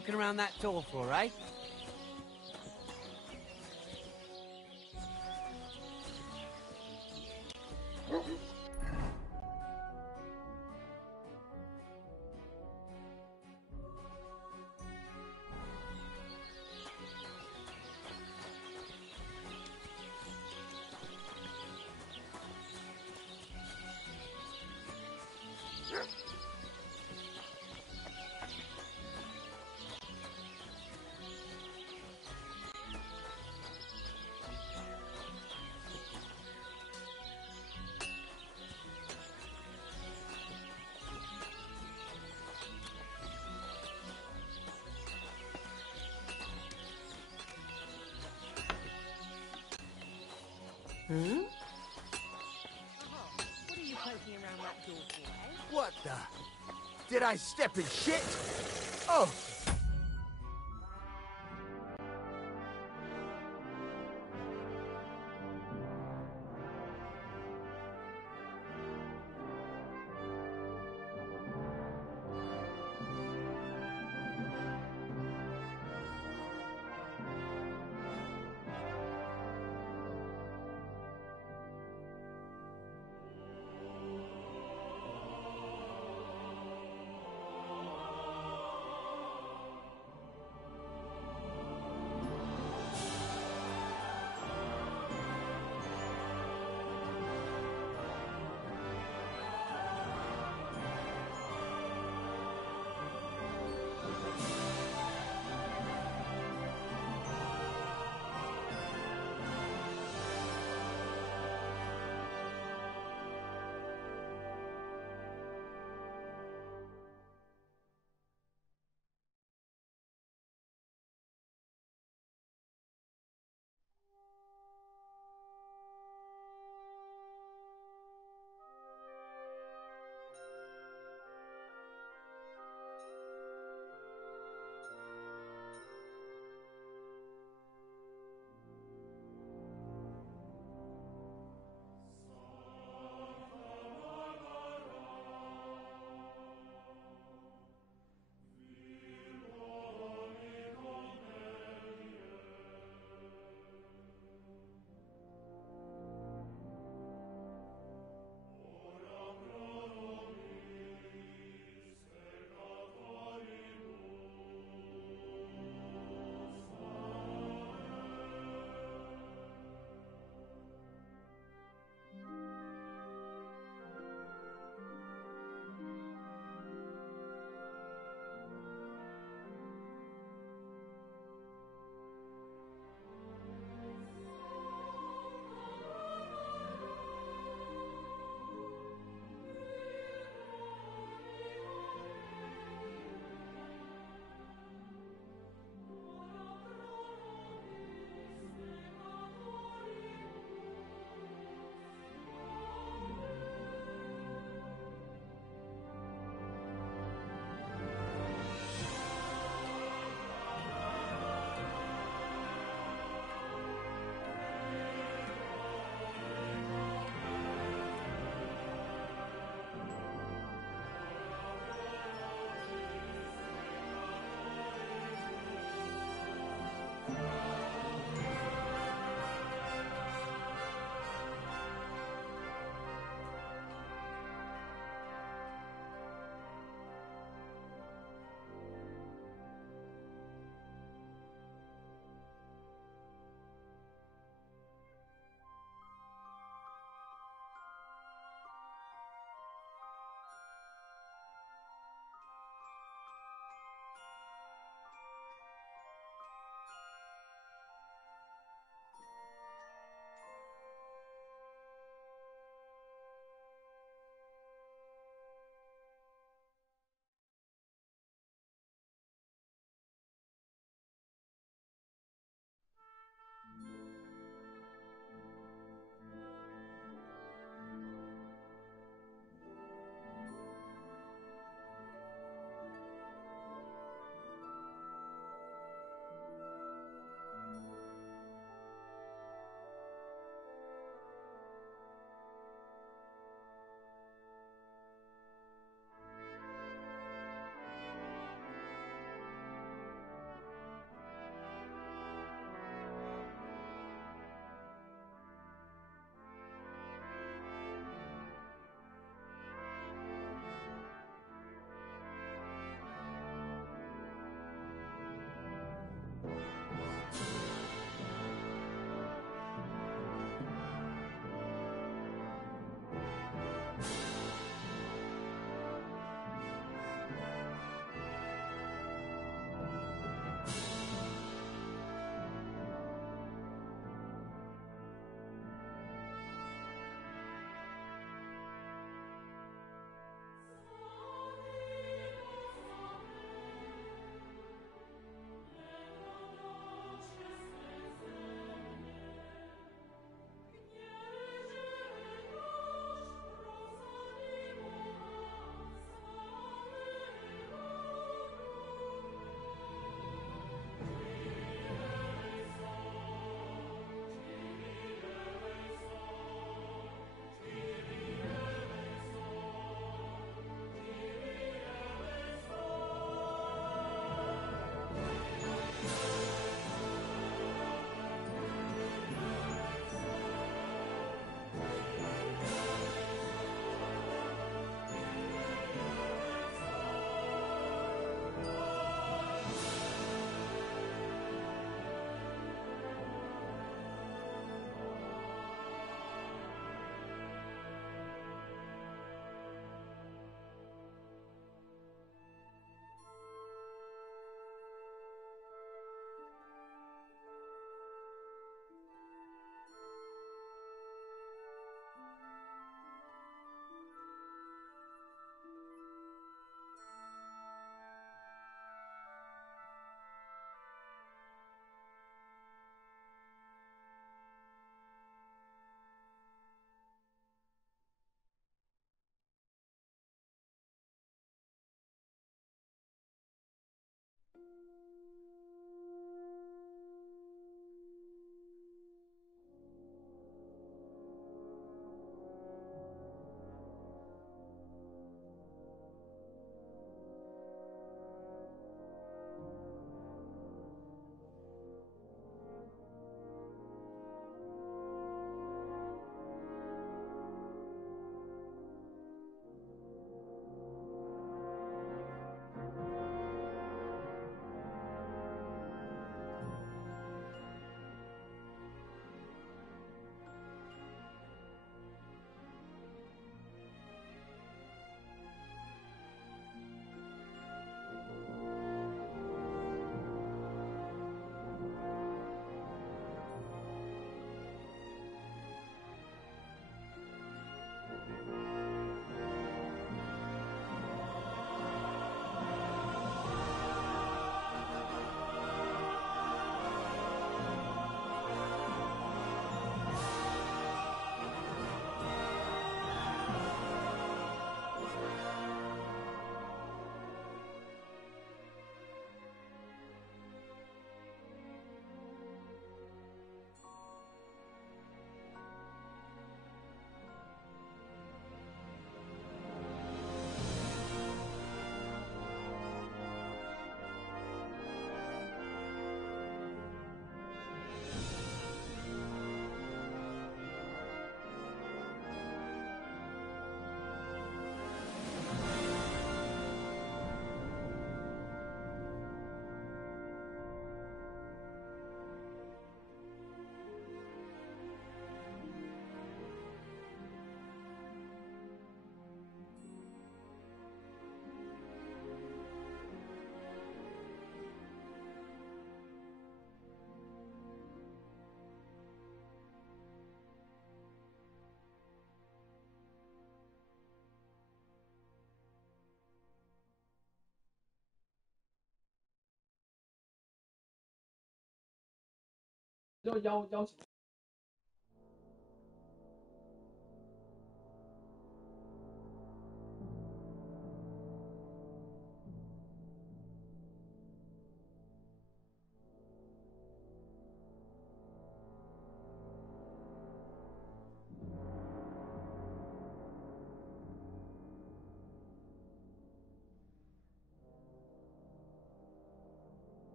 poking around that door for, eh? Hmm? What are you poking around that door for, eh? What the? Did I step in shit? Oh!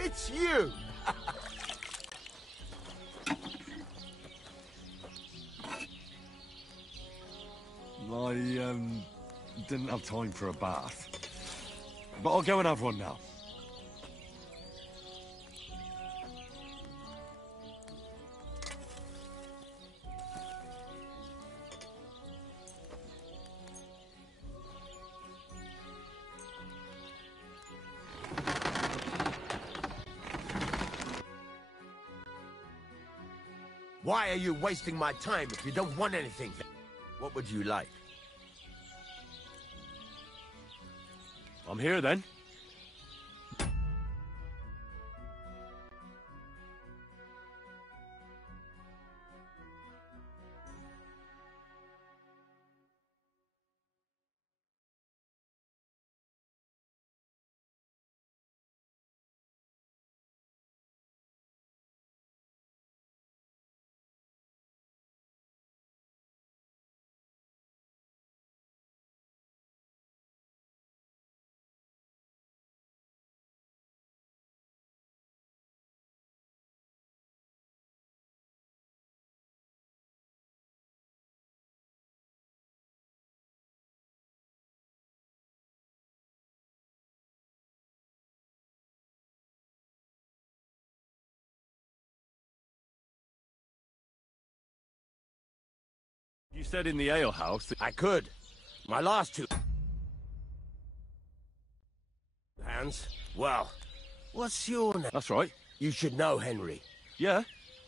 It's you! I didn't have time for a bath. But I'll go and have one now. Why are you wasting my time if you don't want anything? What would you like? I'm here then. You said in the alehouse that... I could. My last two... hands. Well, what's your name? That's right. You should know, Henry. Yeah.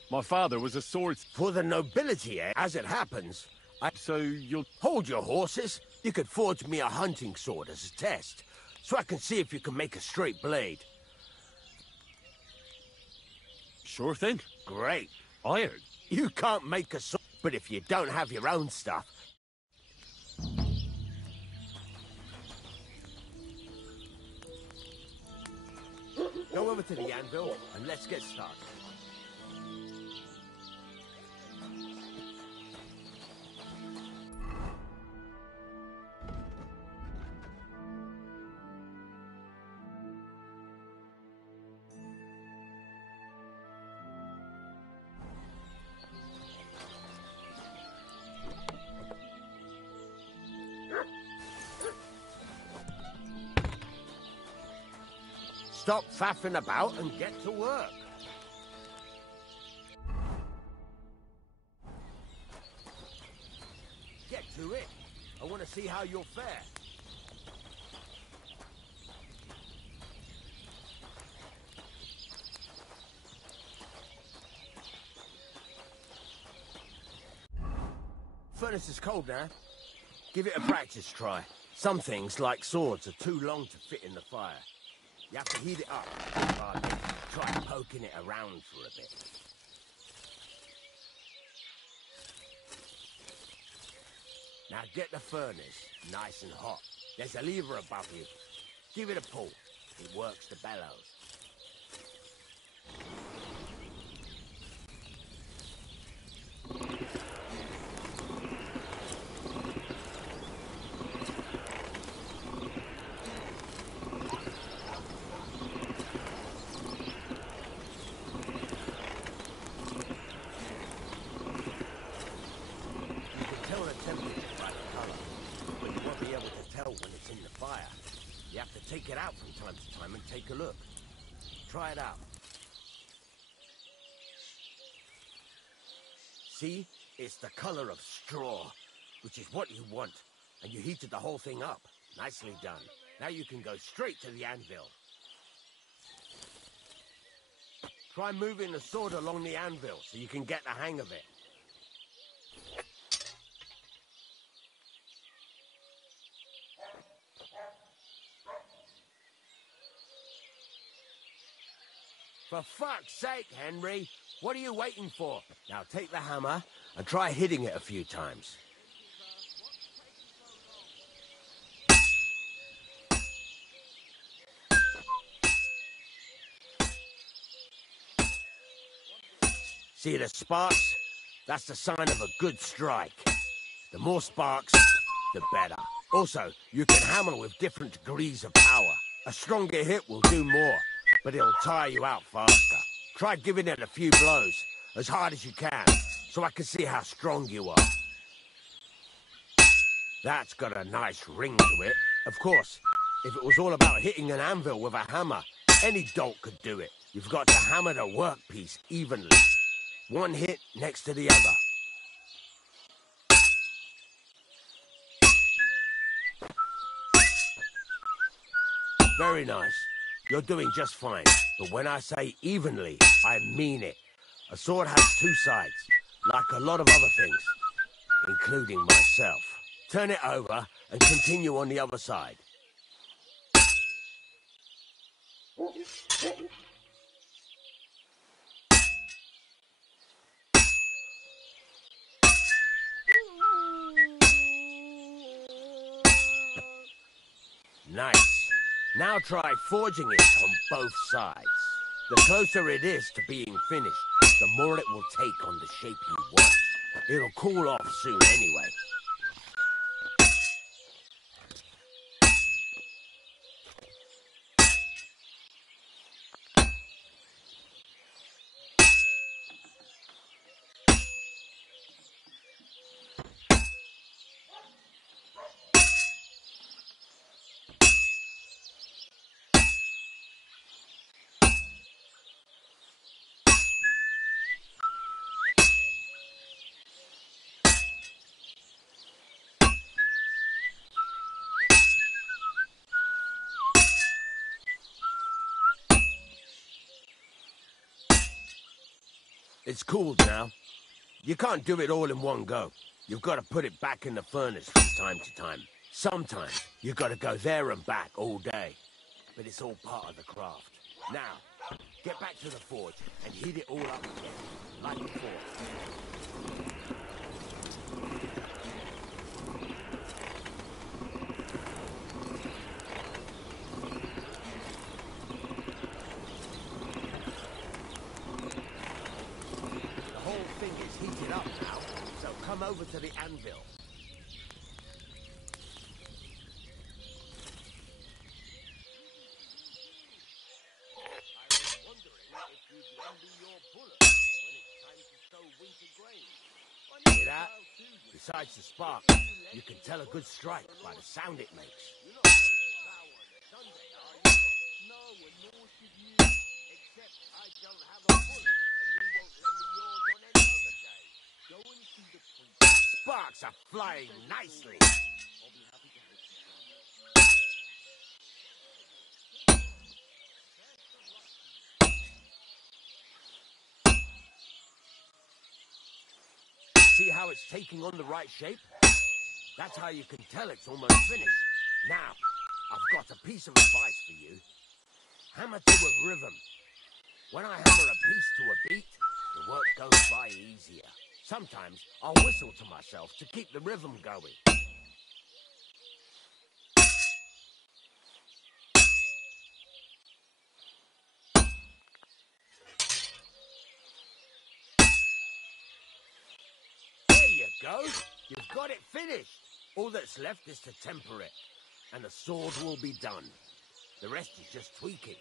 My father was a swords... For the nobility, eh? As it happens, So you'll... Hold your horses. You could forge me a hunting sword as a test, so I can see if you can make a straight blade. Sure thing. Great. Iron. You can't make a sword, but if you don't have your own stuff... Go over to the anvil, and let's get started. Stop faffing about and get to work. Get to it. I want to see how you'll fare. Furnace is cold now. Give it a practice try. Some things, like swords, are too long to fit in the fire. You have to heat it up. Try poking it around for a bit. Now get the furnace nice and hot. There's a lever above you. Give it a pull. It works the bellows. Take it out from time to time and take a look. Try it out. See? It's the color of straw, which is what you want. And you heated the whole thing up. Nicely done. Now you can go straight to the anvil. Try moving the sword along the anvil so you can get the hang of it. For fuck's sake, Henry! What are you waiting for? Now take the hammer and try hitting it a few times. See the sparks? That's the sign of a good strike. The more sparks, the better. Also, you can hammer with different degrees of power. A stronger hit will do more, but it'll tire you out faster. Try giving it a few blows, as hard as you can, so I can see how strong you are. That's got a nice ring to it. Of course, if it was all about hitting an anvil with a hammer, any dolt could do it. You've got to hammer the workpiece evenly. One hit next to the other. Very nice. You're doing just fine. But when I say evenly, I mean it. A sword has two sides, like a lot of other things, including myself. Turn it over and continue on the other side. Nice. Now try forging it on both sides. The closer it is to being finished, the more it will take on the shape you want. It'll cool off soon anyway. It's cooled now. You can't do it all in one go. You've got to put it back in the furnace from time to time. Sometimes you've got to go there and back all day. But it's all part of the craft. Now, get back to the forge and heat it all up again, like before. The whole thing is heated up now, so come over to the anvil. Hear that? Besides the spark, you can tell a good strike by the sound it makes. Sparks are flying nicely. See how it's taking on the right shape? That's how you can tell it's almost finished. Now, I've got a piece of advice for you. Hammer to a rhythm. When I hammer a piece to a beat, the work goes by easier. Sometimes I'll whistle to myself to keep the rhythm going. There you go. You've got it finished. All that's left is to temper it, and the sword will be done. The rest is just tweaking.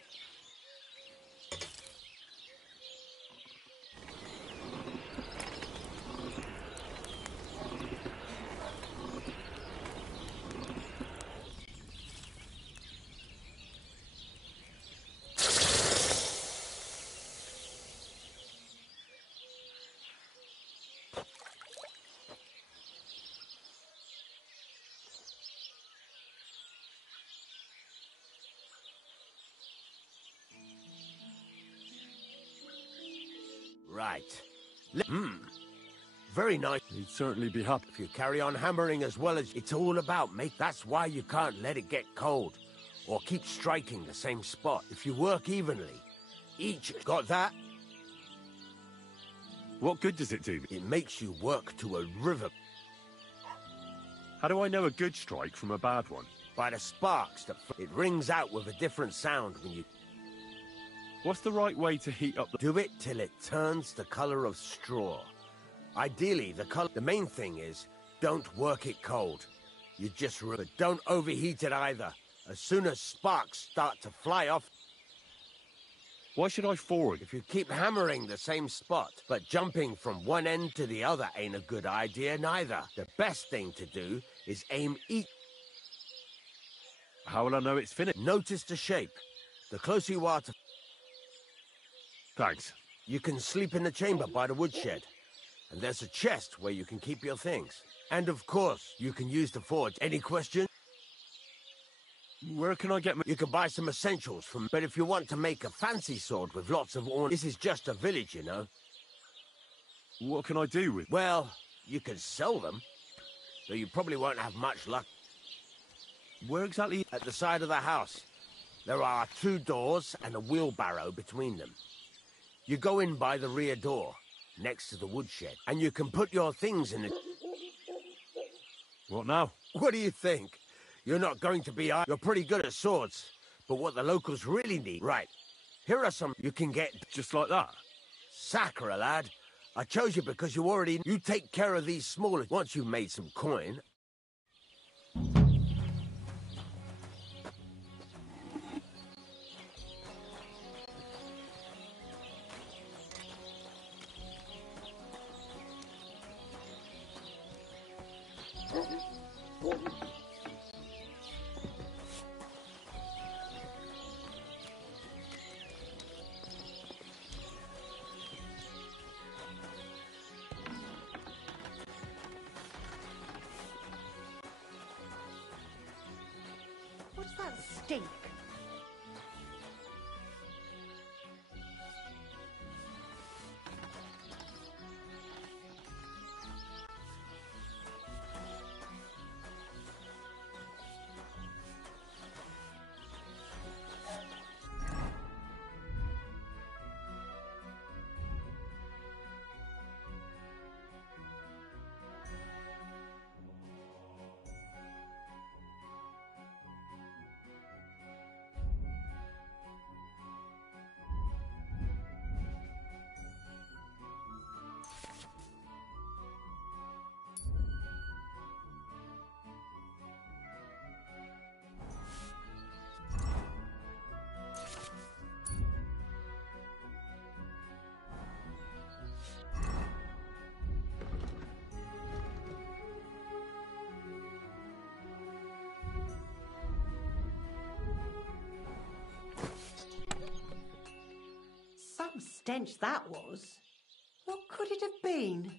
Right. Very nice. He'd certainly be happy. If you carry on hammering as well as it's all about, mate, that's why you can't let it get cold. Or keep striking the same spot. If you work evenly, each... Got that? What good does it do? It makes you work to a rhythm. How do I know a good strike from a bad one? By the sparks that... It rings out with a different sound when you... What's the right way to heat up the... Do it till it turns the color of straw. Ideally, the color... The main thing is, don't work it cold. You just... But don't overheat it either. As soon as sparks start to fly off... Why should I forward? If you keep hammering the same spot, but jumping from one end to the other ain't a good idea neither. The best thing to do is aim each... How will I know it's finished? Notice the shape. The closer you are to... Thanks. You can sleep in the chamber by the woodshed. And there's a chest where you can keep your things. And of course, you can use the forge. Any questions? Where can I get my... You can buy some essentials from... But if you want to make a fancy sword with lots of ornaments... This is just a village, you know. What can I do with... Well, you can sell them. Though you probably won't have much luck. Where exactly? At the side of the house. There are 2 doors and a wheelbarrow between them. You go in by the rear door, next to the woodshed, and you can put your things in it. What now? What do you think? You're not going to be... You're pretty good at swords, but what the locals really need... Right, here are some you can get... Just like that? Sacre, lad. I chose you because you already... You take care of these smaller... Once you've made some coin... What's that stink? stench that was. What could it have been?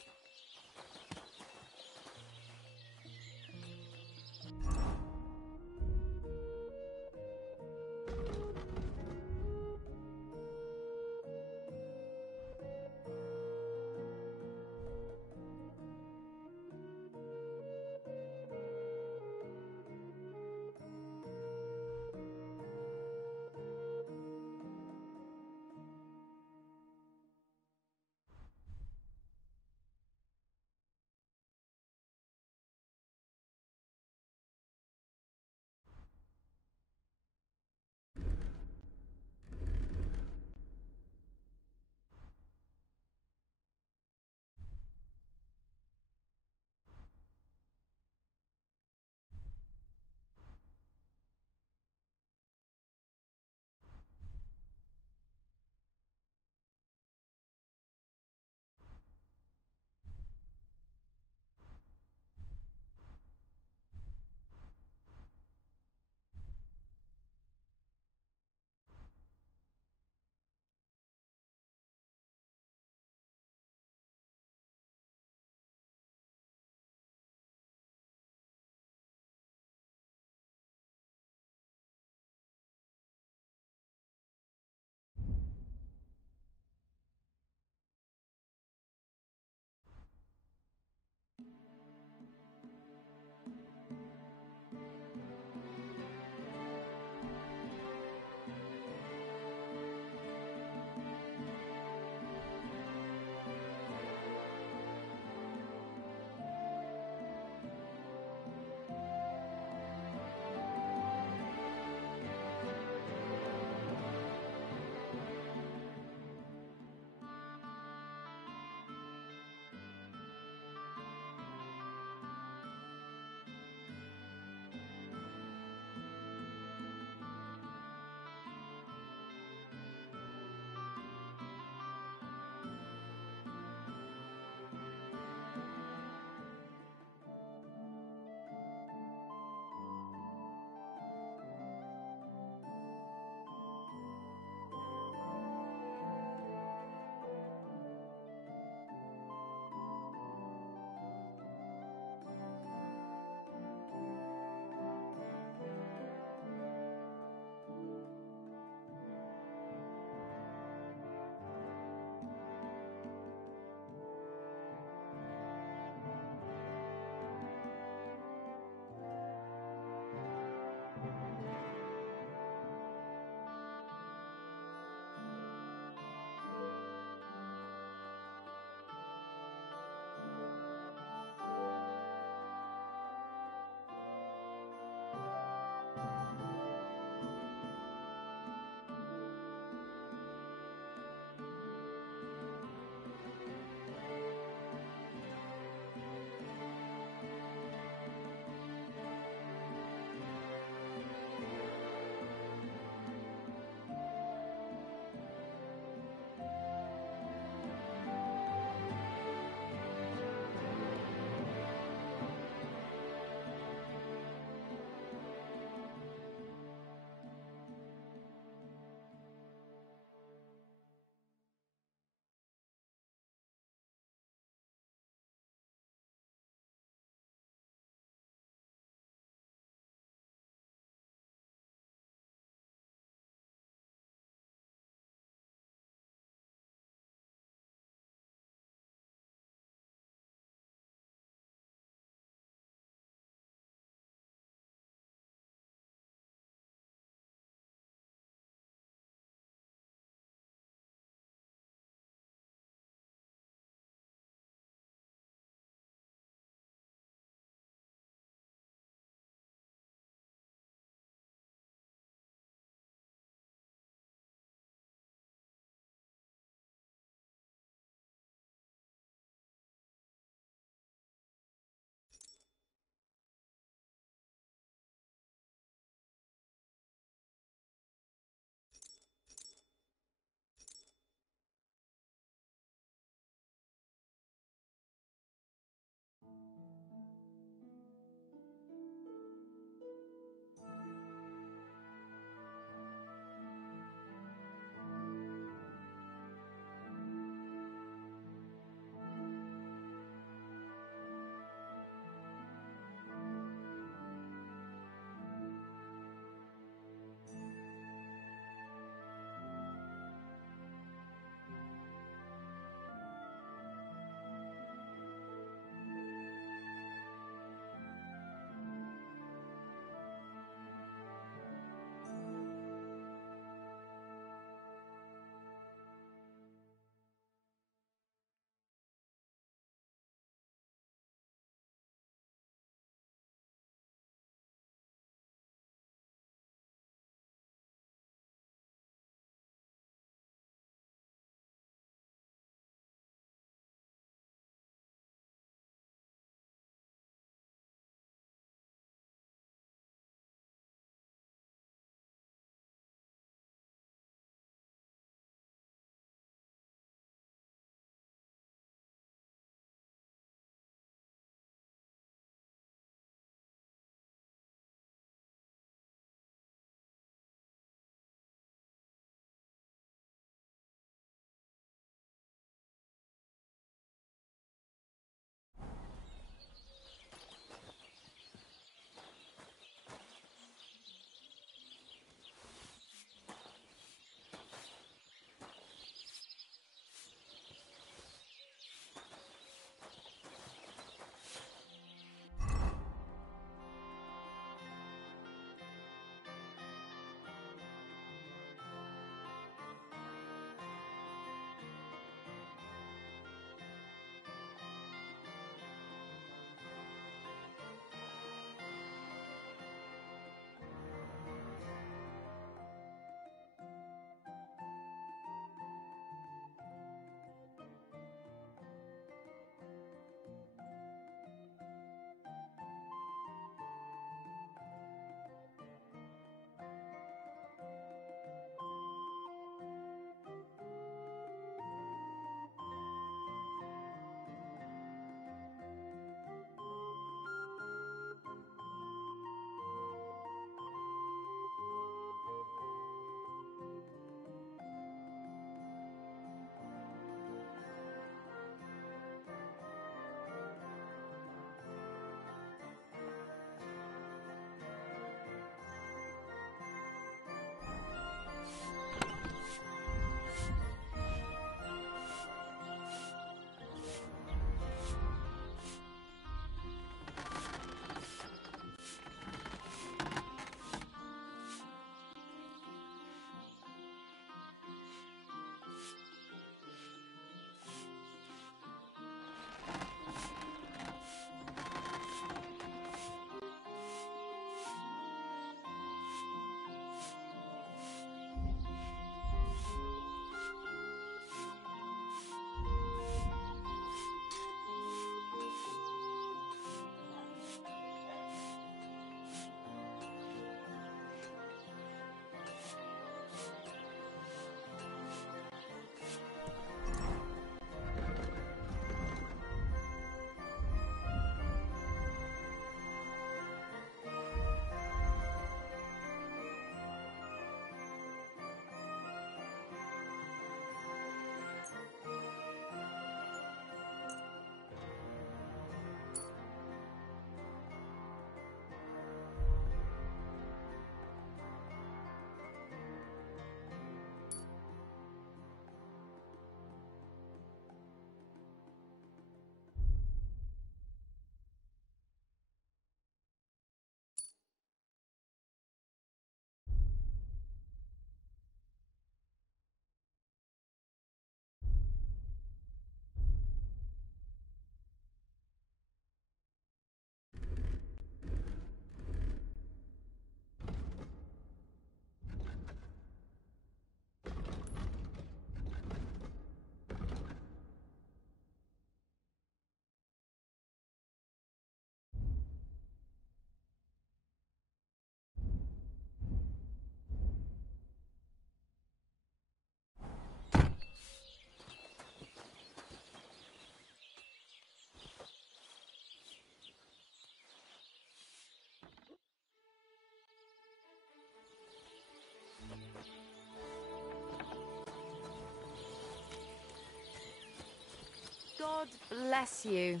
God bless you.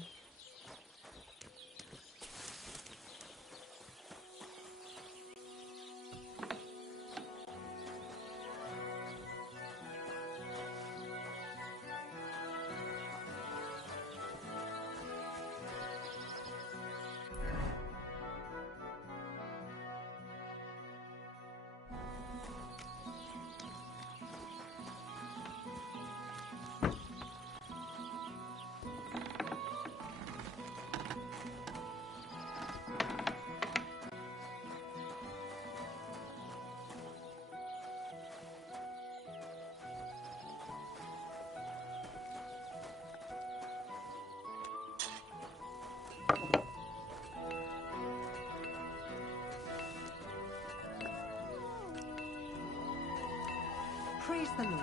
Praise the Lord.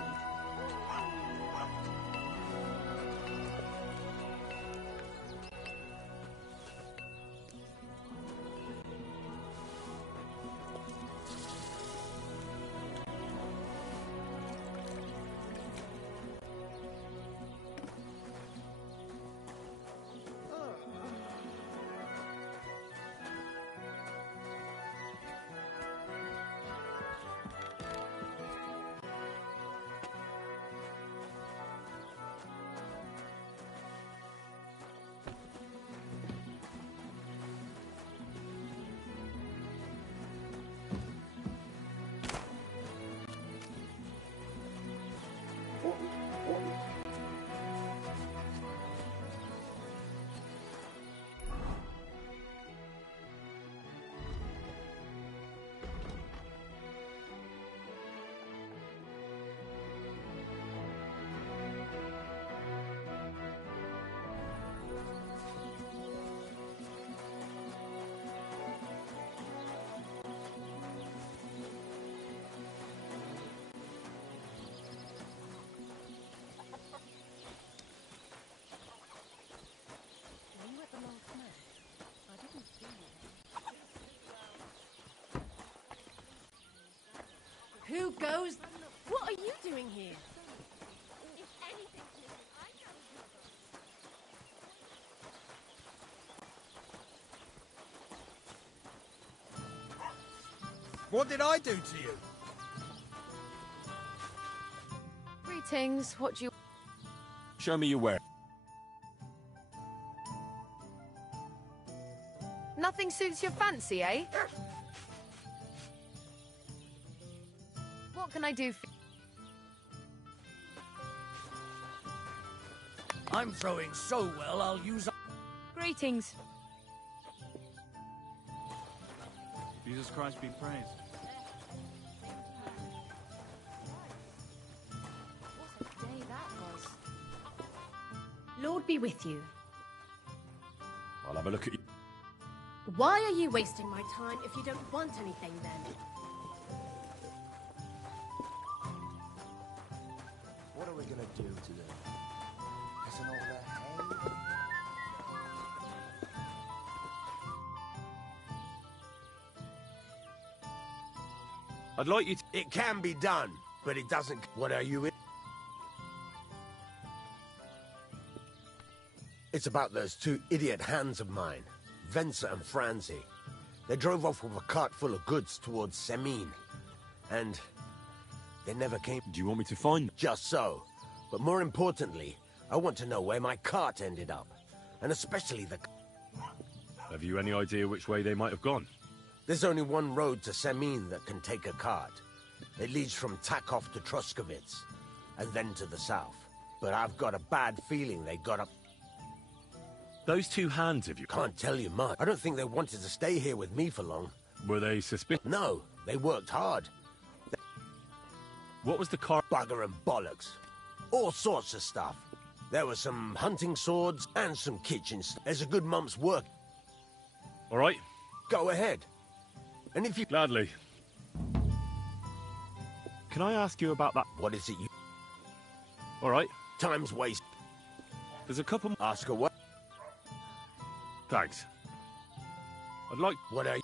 Who goes? What are you doing here? What did I do to you? Greetings. What do you... Show me your wear. Nothing suits your fancy, eh? What can I do for... I'm throwing so well, I'll use... Greetings. Jesus Christ be praised. What a day that was. Lord be with you. I'll have a look at you. Why are you wasting my time if you don't want anything then? What are we gonna do today? Isn't all that hay? I'd like you to... It can be done, but it doesn't... What are you in? It's about those two idiot hands of mine, Venser and Franzi. They drove off with a cart full of goods towards Semin. And they never came... Do you want me to find them? Just so. But more importantly, I want to know where my cart ended up. And especially the... Have you any idea which way they might have gone? There's only one road to Semin that can take a cart. It leads from Takov to Troskovitz, and then to the south. But I've got a bad feeling they got up... Those two hands of you... Can't tell you much. I don't think they wanted to stay here with me for long. Were they suspicious? No, they worked hard. What was the car? Bugger and bollocks. All sorts of stuff. There were some hunting swords and some kitchen stuff. There's a good month's work. All right. Go ahead. And if you... Gladly. Can I ask you about that? What is it you... All right. Time's waste. There's a couple... Ask away. Thanks. I'd like... What are you...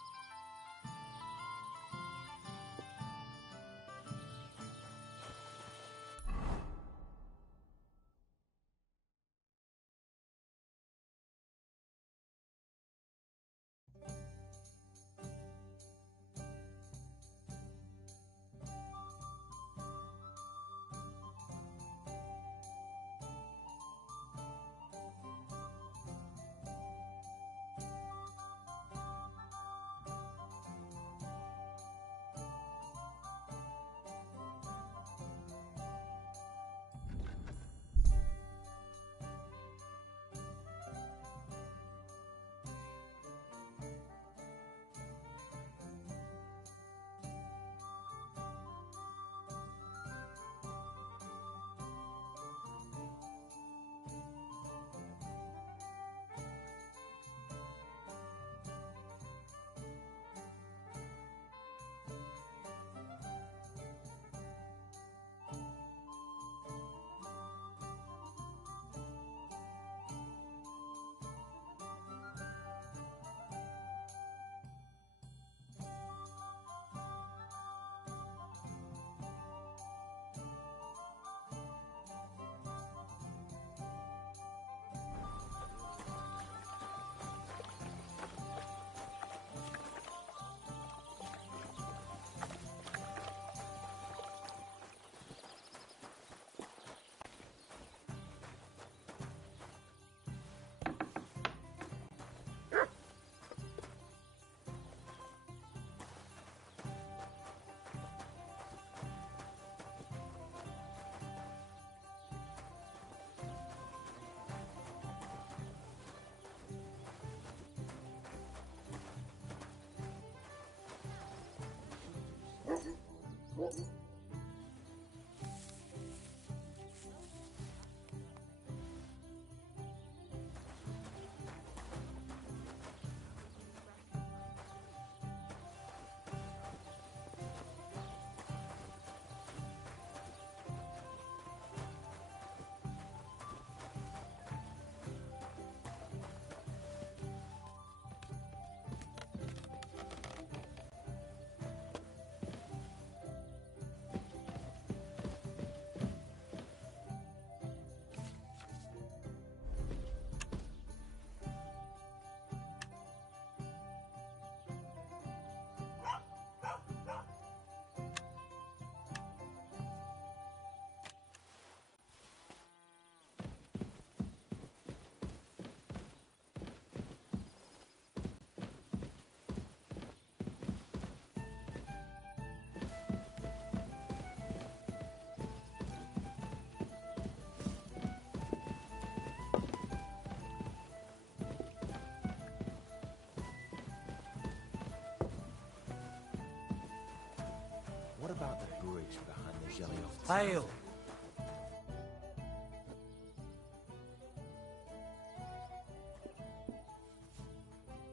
Hail.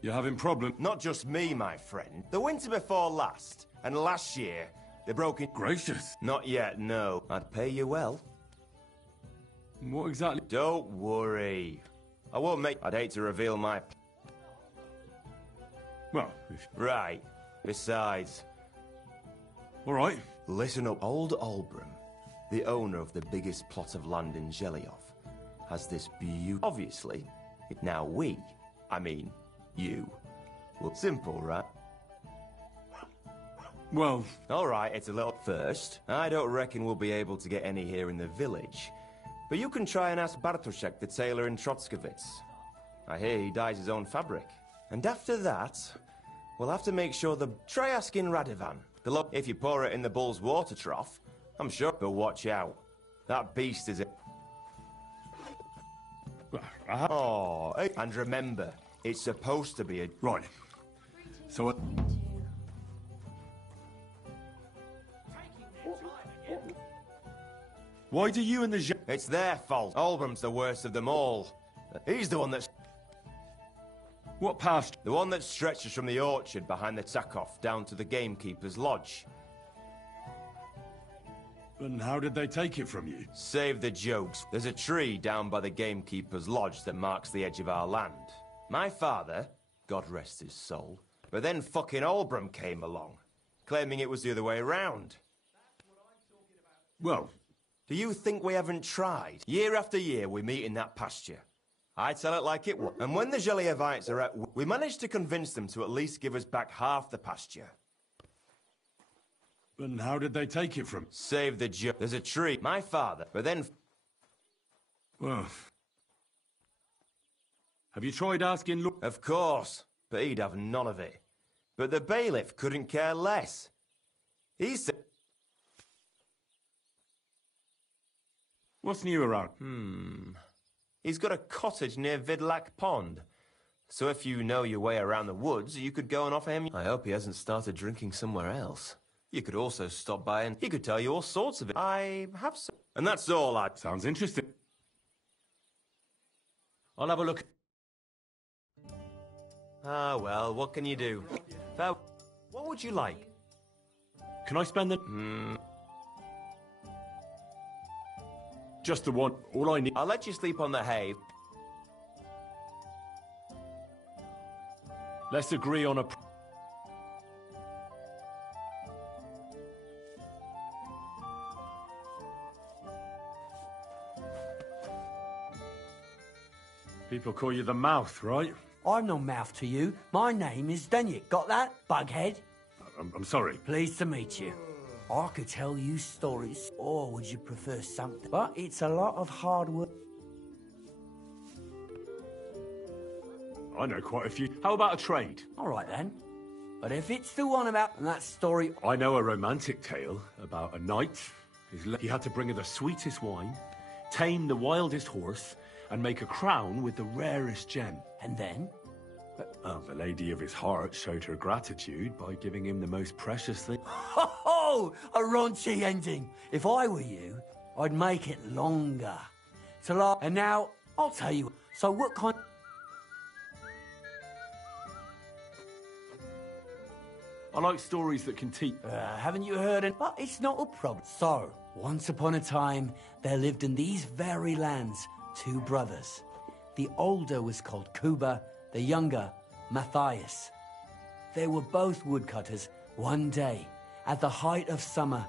You having problems? Not just me, my friend. The winter before last, and last year, they broke in... Gracious. Not yet, no. I'd pay you well. What exactly? Don't worry. I won't make... I'd hate to reveal my... Well, Right. Besides... All right. Listen up. Old Olbram, the owner of the biggest plot of land in Zelioff, has this beautiful... Obviously, now you. Well, simple, right? Well... All right, it's a little... First, I don't reckon we'll be able to get any here in the village. But you can try and ask Bartoszek, the tailor in Trotskovitz. I hear he dyes his own fabric. And after that, we'll have to make sure the... Try asking Radovan. If you pour it in the bull's water trough, I'm sure... But watch out. That beast is... Oh, and remember, it's supposed to be a... Right. So... Why do you and the... It's their fault. Olbram's the worst of them all. He's the one that's... What past? The one that stretches from the orchard behind the Tsakov down to the gamekeeper's lodge. And how did they take it from you? Save the jokes. There's a tree down by the gamekeeper's lodge that marks the edge of our land. My father, God rest his soul, but then fucking Olbram came along, claiming it was the other way around. Well... Do you think we haven't tried? Year after year we meet in that pasture. I tell it like it was. And when the Zeliovites are at... We managed to convince them to at least give us back half the pasture. And how did they take it from... Save the joke. There's a tree. My father, but then... Well... Have you tried asking... Of course, but he'd have none of it. But the bailiff couldn't care less. He said... What's new around? He's got a cottage near Vidlak Pond. So if you know your way around the woods, you could go and offer him... I hope he hasn't started drinking somewhere else. You could also stop by and he could tell you all sorts of it. I have some... And that's all I... Sounds interesting. I'll have a look. Ah, well, what can you do? What would you like? Can I spend the... Just the one. All I need... I'll let you sleep on the hay. Let's agree on a... People call you the mouth, right? I'm no mouth to you. My name is Denyek. Got that, bughead? I'm sorry. Pleased to meet you. I could tell you stories, or would you prefer something? But it's a lot of hard work. I know quite a few. How about a trade? All right, then. But if it's the one about that story... I know a romantic tale about a knight. He had to bring her the sweetest wine, tame the wildest horse, and make a crown with the rarest gem. And then? The lady of his heart showed her gratitude by giving him the most precious thing. Ho! A raunchy ending. If I were you, I'd make it longer. And now, I'll tell you. So what kind... I like stories that can teach. Haven't you heard it? But it's not a problem. So, once upon a time, there lived in these very lands 2 brothers. The older was called Kuba, the younger, Matthias. They were both woodcutters one day, at the height of summer.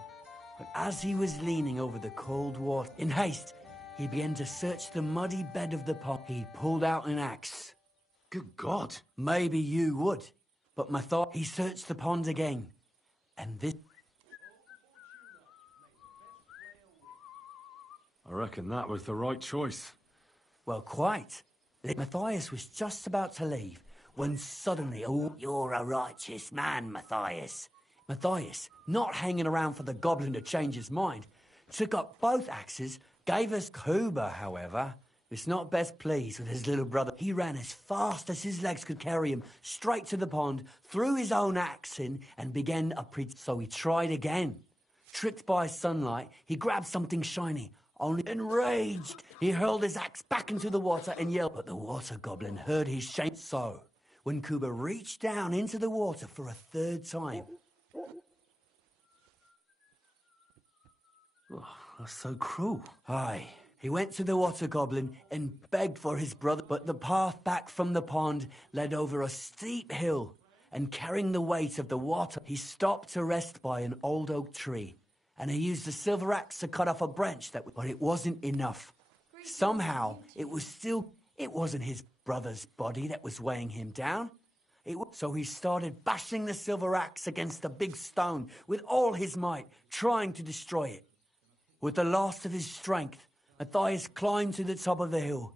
But as he was leaning over the cold water, in haste, he began to search the muddy bed of the pond. He pulled out an axe. Good God. Maybe you would. But Matthias, he searched the pond again. And this... I reckon that was the right choice. Well, quite. Matthias was just about to leave when suddenly... Oh, you're a righteous man, Matthias. Matthias, not hanging around for the goblin to change his mind, took up both axes, gave us... Kuba, however, was not best pleased with his little brother. He ran as fast as his legs could carry him, straight to the pond, threw his own axe in, and began a So he tried again. Tricked by sunlight, he grabbed something shiny. Only enraged, he hurled his axe back into the water and yelled. But the water goblin heard his shame. So, when Kuba reached down into the water for a third time... Oh, that's so cruel. Aye. He went to the water goblin and begged for his brother, but the path back from the pond led over a steep hill, and carrying the weight of the water, he stopped to rest by an old oak tree, and he used a silver axe to cut off a branch but it wasn't enough. Somehow, it wasn't his brother's body that was weighing him down. So he started bashing the silver axe against the big stone with all his might, trying to destroy it. With the last of his strength, Matthias climbed to the top of the hill.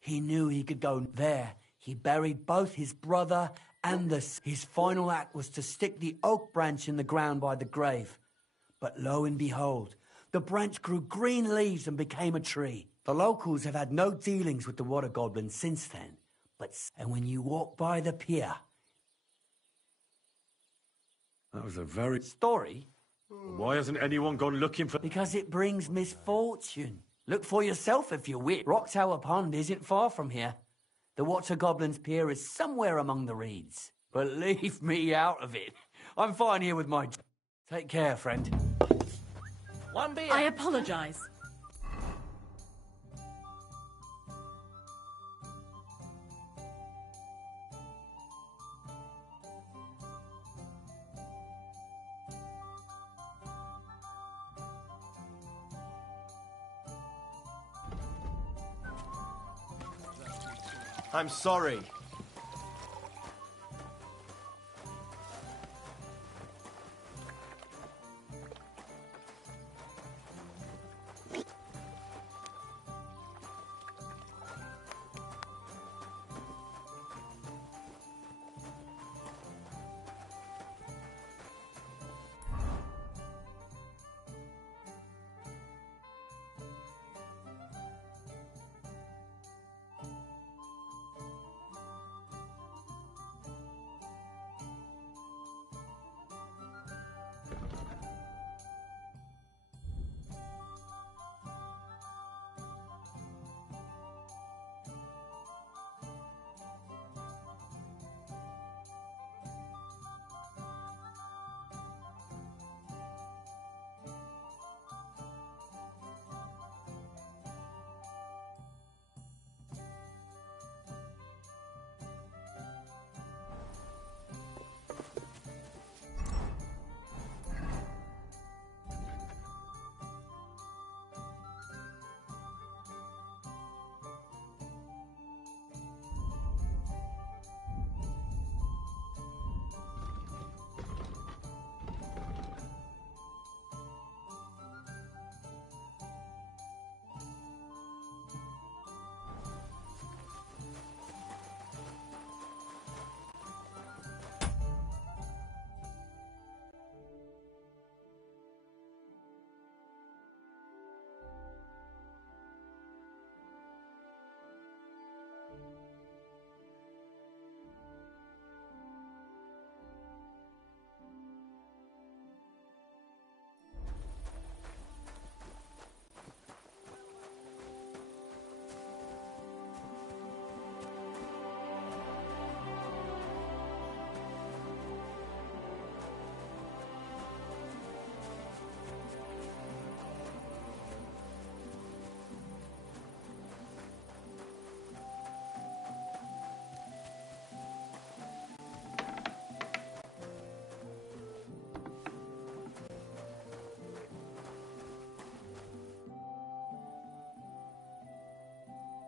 He knew he could go there. He buried both his brother and his final act was to stick the oak branch in the ground by the grave. But lo and behold, the branch grew green leaves and became a tree. The locals have had no dealings with the water goblin since then. And when you walk by the pier... That was a very... Story? Why hasn't anyone gone looking for... Because it brings misfortune. Look for yourself if you wish. Rock Tower Pond isn't far from here. The Water Goblin's pier is somewhere among the reeds. But leave me out of it. I'm fine here with my... Take care, friend. One beer. I apologize. I'm sorry.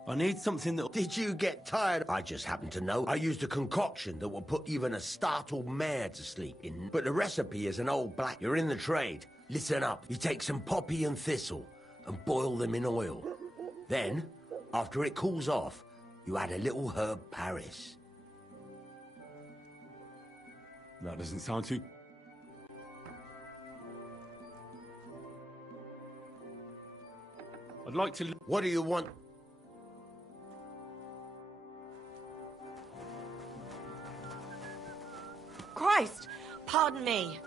I need something that... Did you get tired? I just happen to know. I used a concoction that will put even a startled mare to sleep in. But the recipe is an old black. You're in the trade. Listen up. You take some poppy and thistle and boil them in oil. Then, after it cools off, you add a little herb Paris. That doesn't sound too... I'd like to... What do you want? Christ! Pardon me.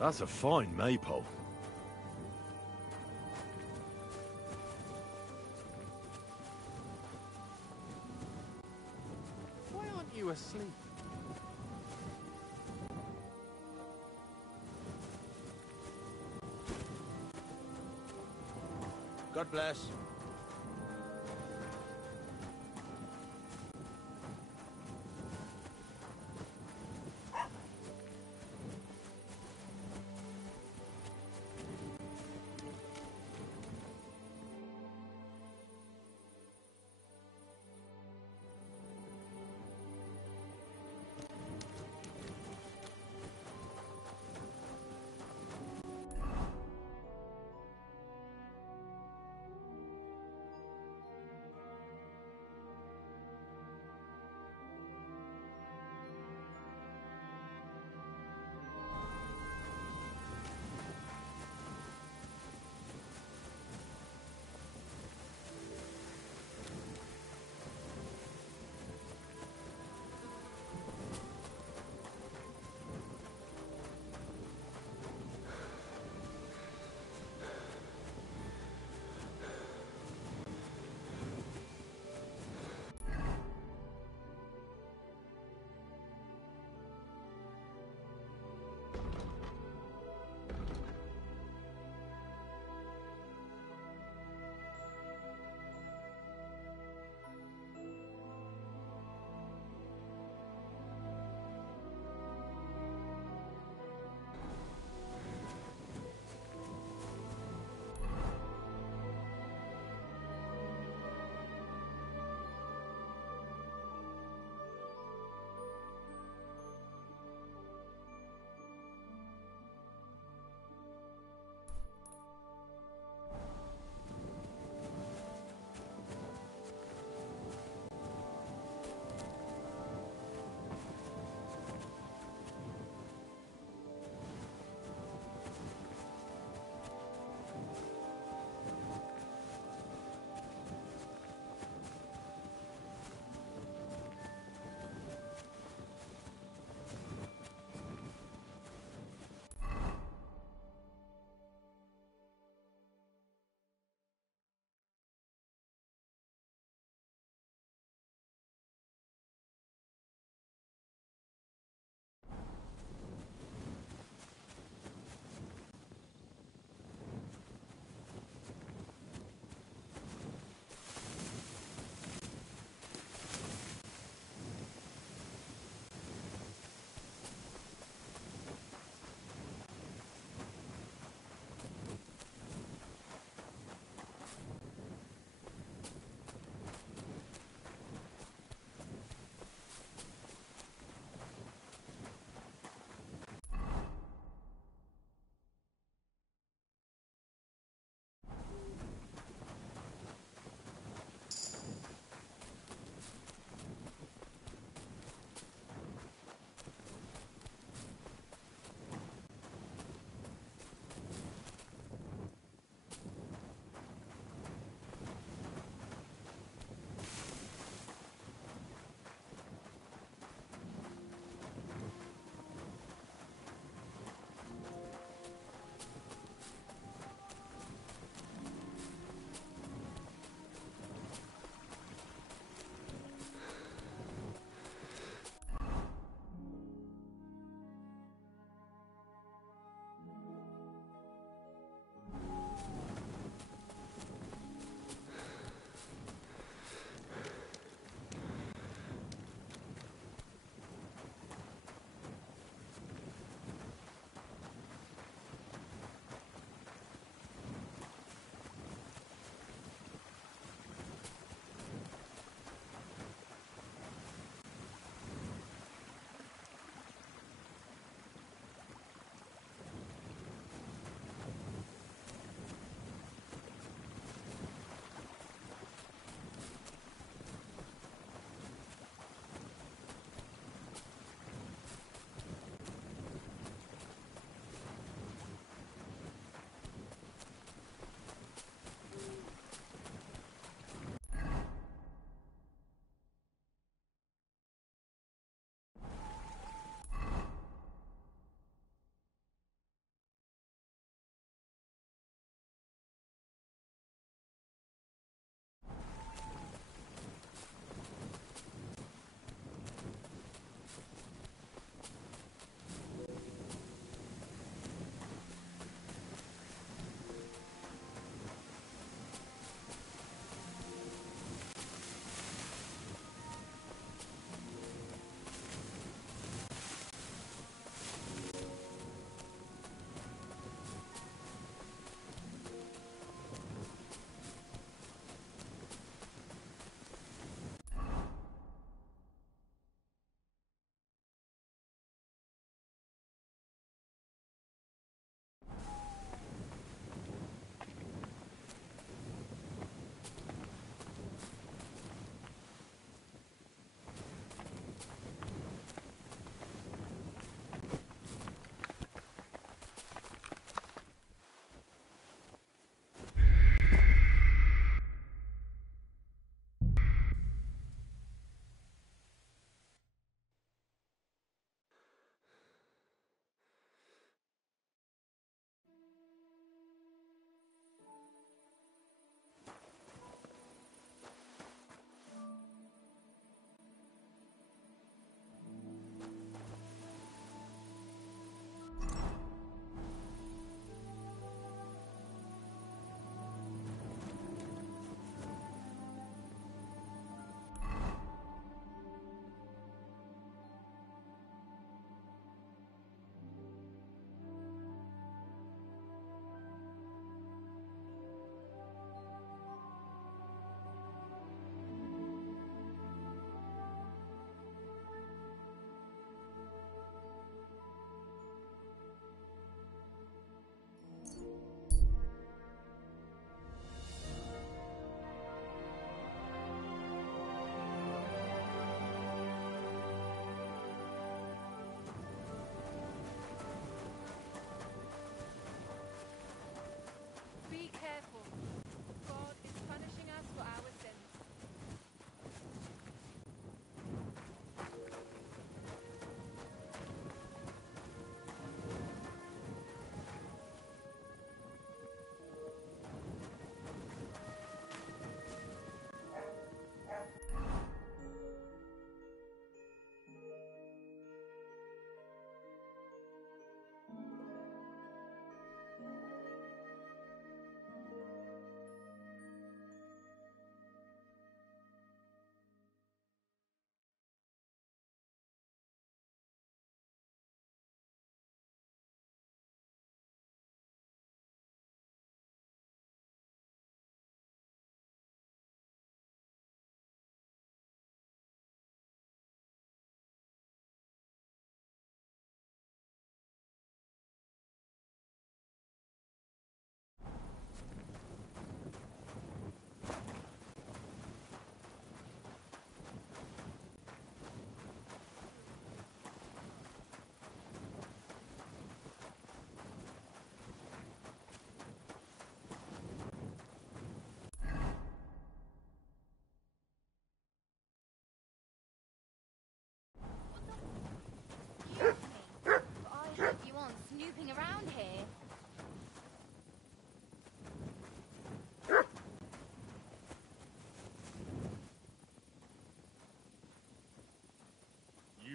That's a fine maypole. Why aren't you asleep? God bless.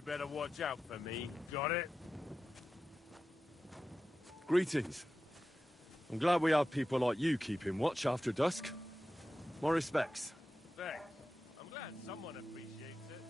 better watch out for me. Got it? Greetings. I'm glad we have people like you keeping watch after dusk. My respects. Thanks. I'm glad someone appreciates it.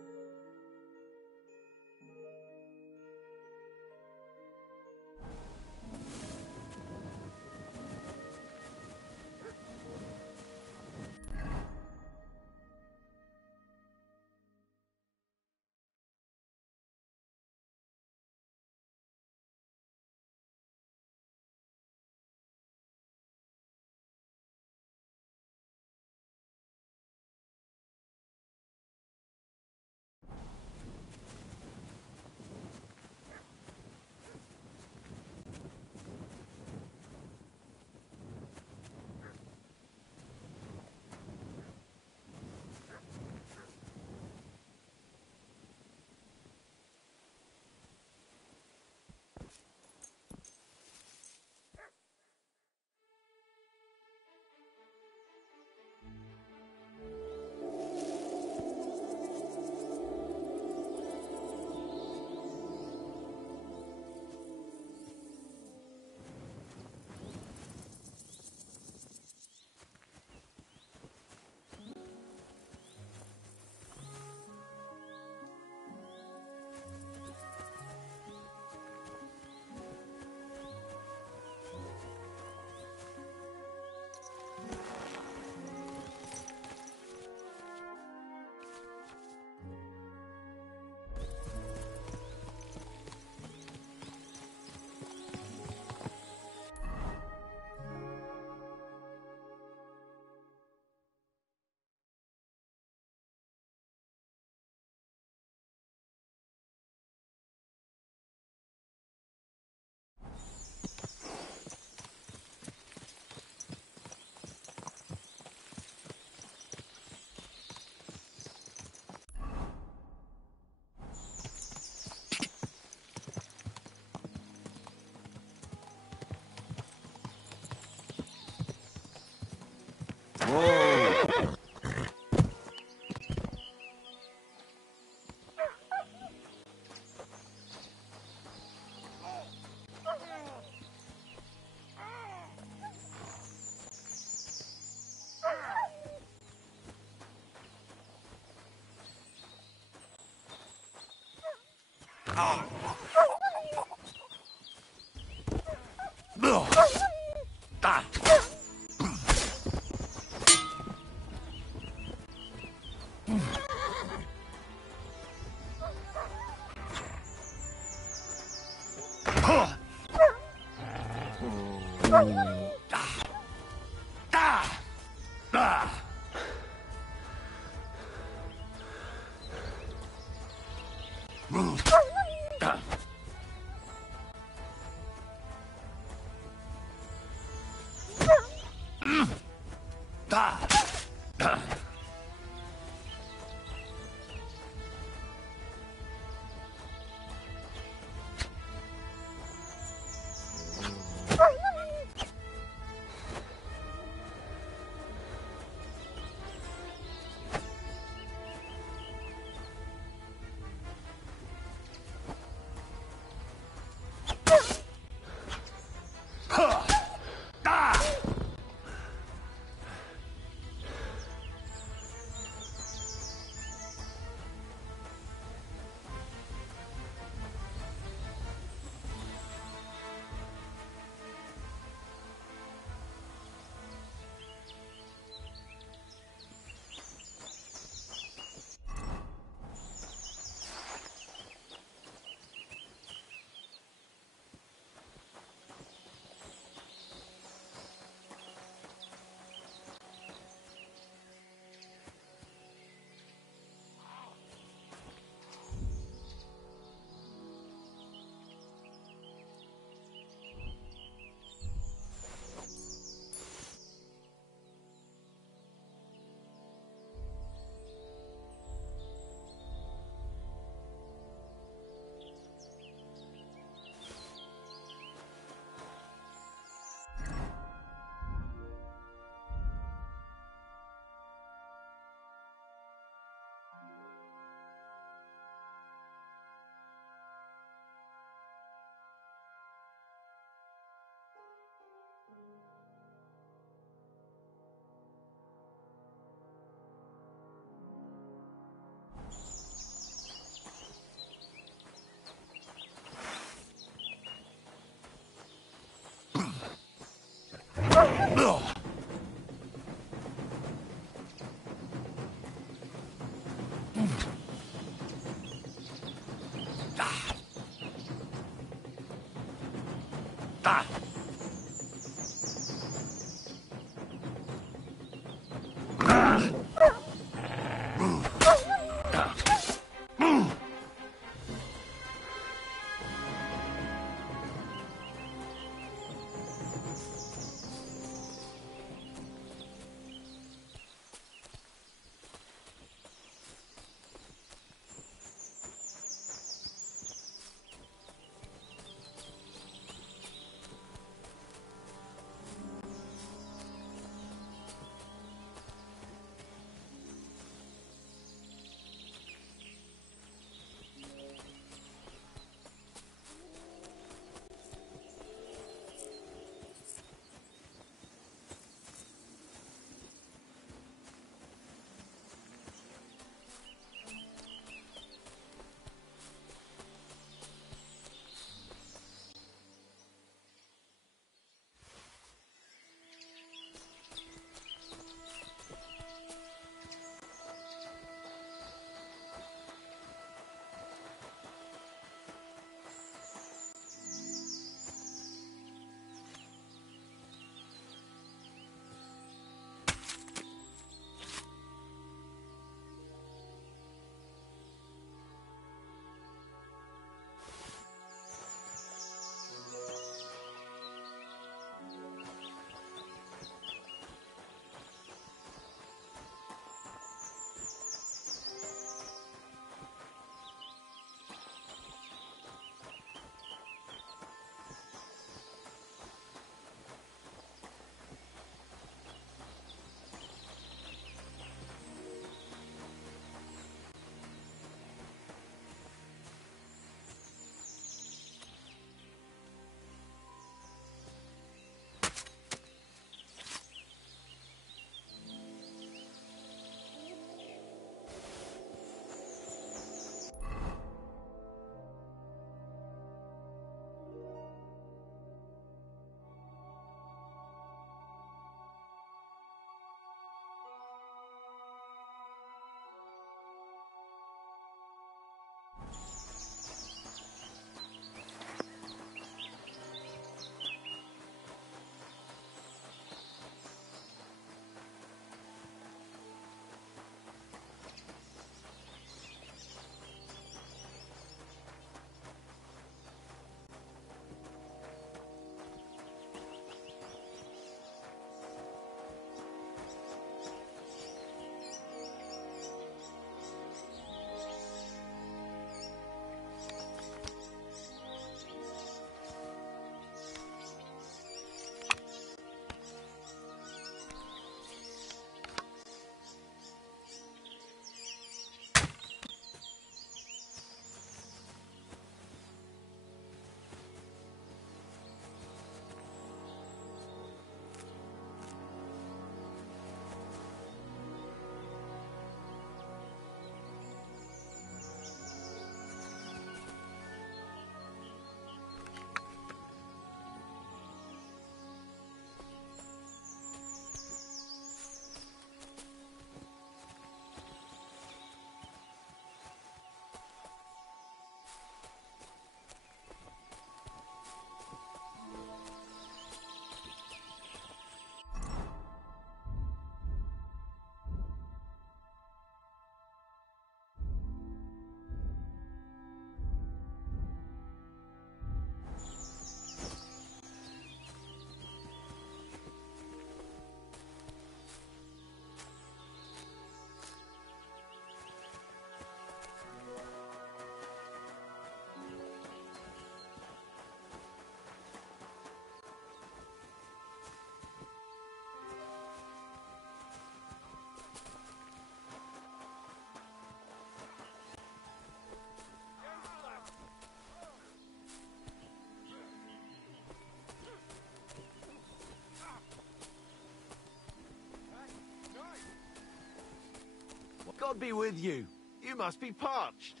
God be with you. You must be parched.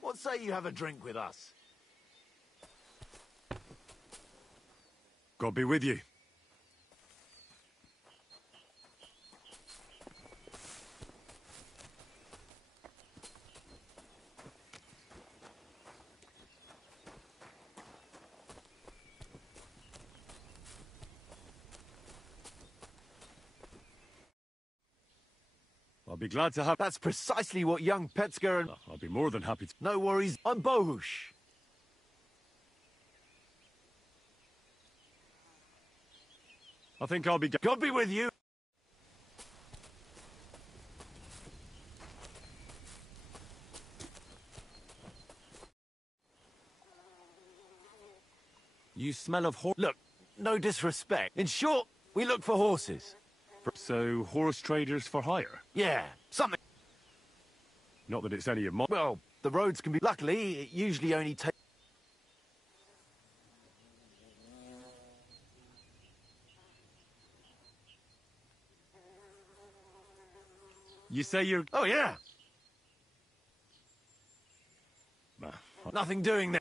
What say you have a drink with us? God be with you. I'll be glad to have... That's precisely what young Petska and... I'll be more than happy to... No worries, I'm Bohush. I think I'll be... God be with you. You smell of horse... Look, no disrespect. In short, we look for horses. So, horse traders for hire? Yeah, something... Not that it's any of my... Well, the roads can be... Luckily, it usually only takes... You say you're... Oh, yeah. Nothing doing there.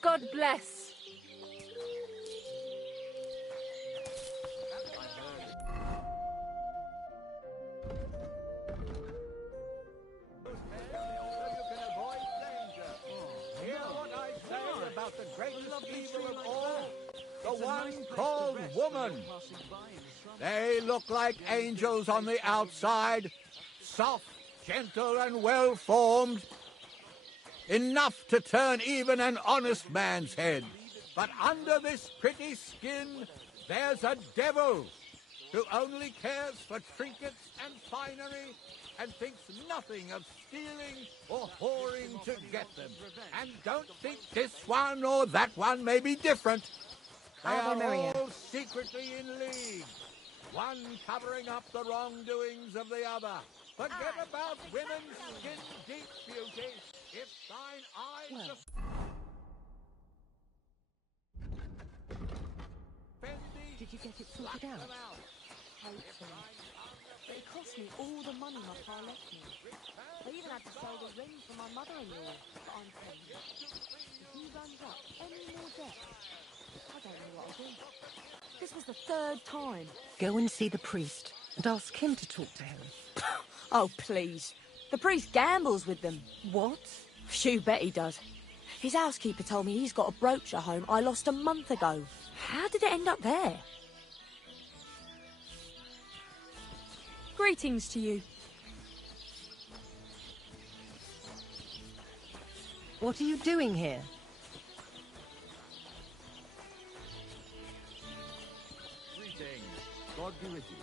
God bless. Hear what I say about the greatest evil of all, the one called woman. They look like angels on the outside, soft, gentle, and well-formed, enough to turn even an honest man's head. But under this pretty skin, there's a devil who only cares for trinkets and finery and thinks nothing of stealing or whoring to get them. And don't think this one or that one may be different. They are all secretly in league, one covering up the wrongdoings of the other. Forget about women's skin-deep beauty. If thine eyes Did you get it sorted out? Hopefully. But it cost me all the money my pa left me. I even had to sell the ring for my mother-in-law. But I'm telling you, if he runs up any more debt, I don't know what I'll do. This was the 3rd time. Go and see the priest and ask him to talk to him. Oh, please. The priest gambles with them. What? You bet he does. His housekeeper told me he's got a brooch at home I lost a month ago. How did it end up there? Greetings to you. What are you doing here? Greetings. God be with you.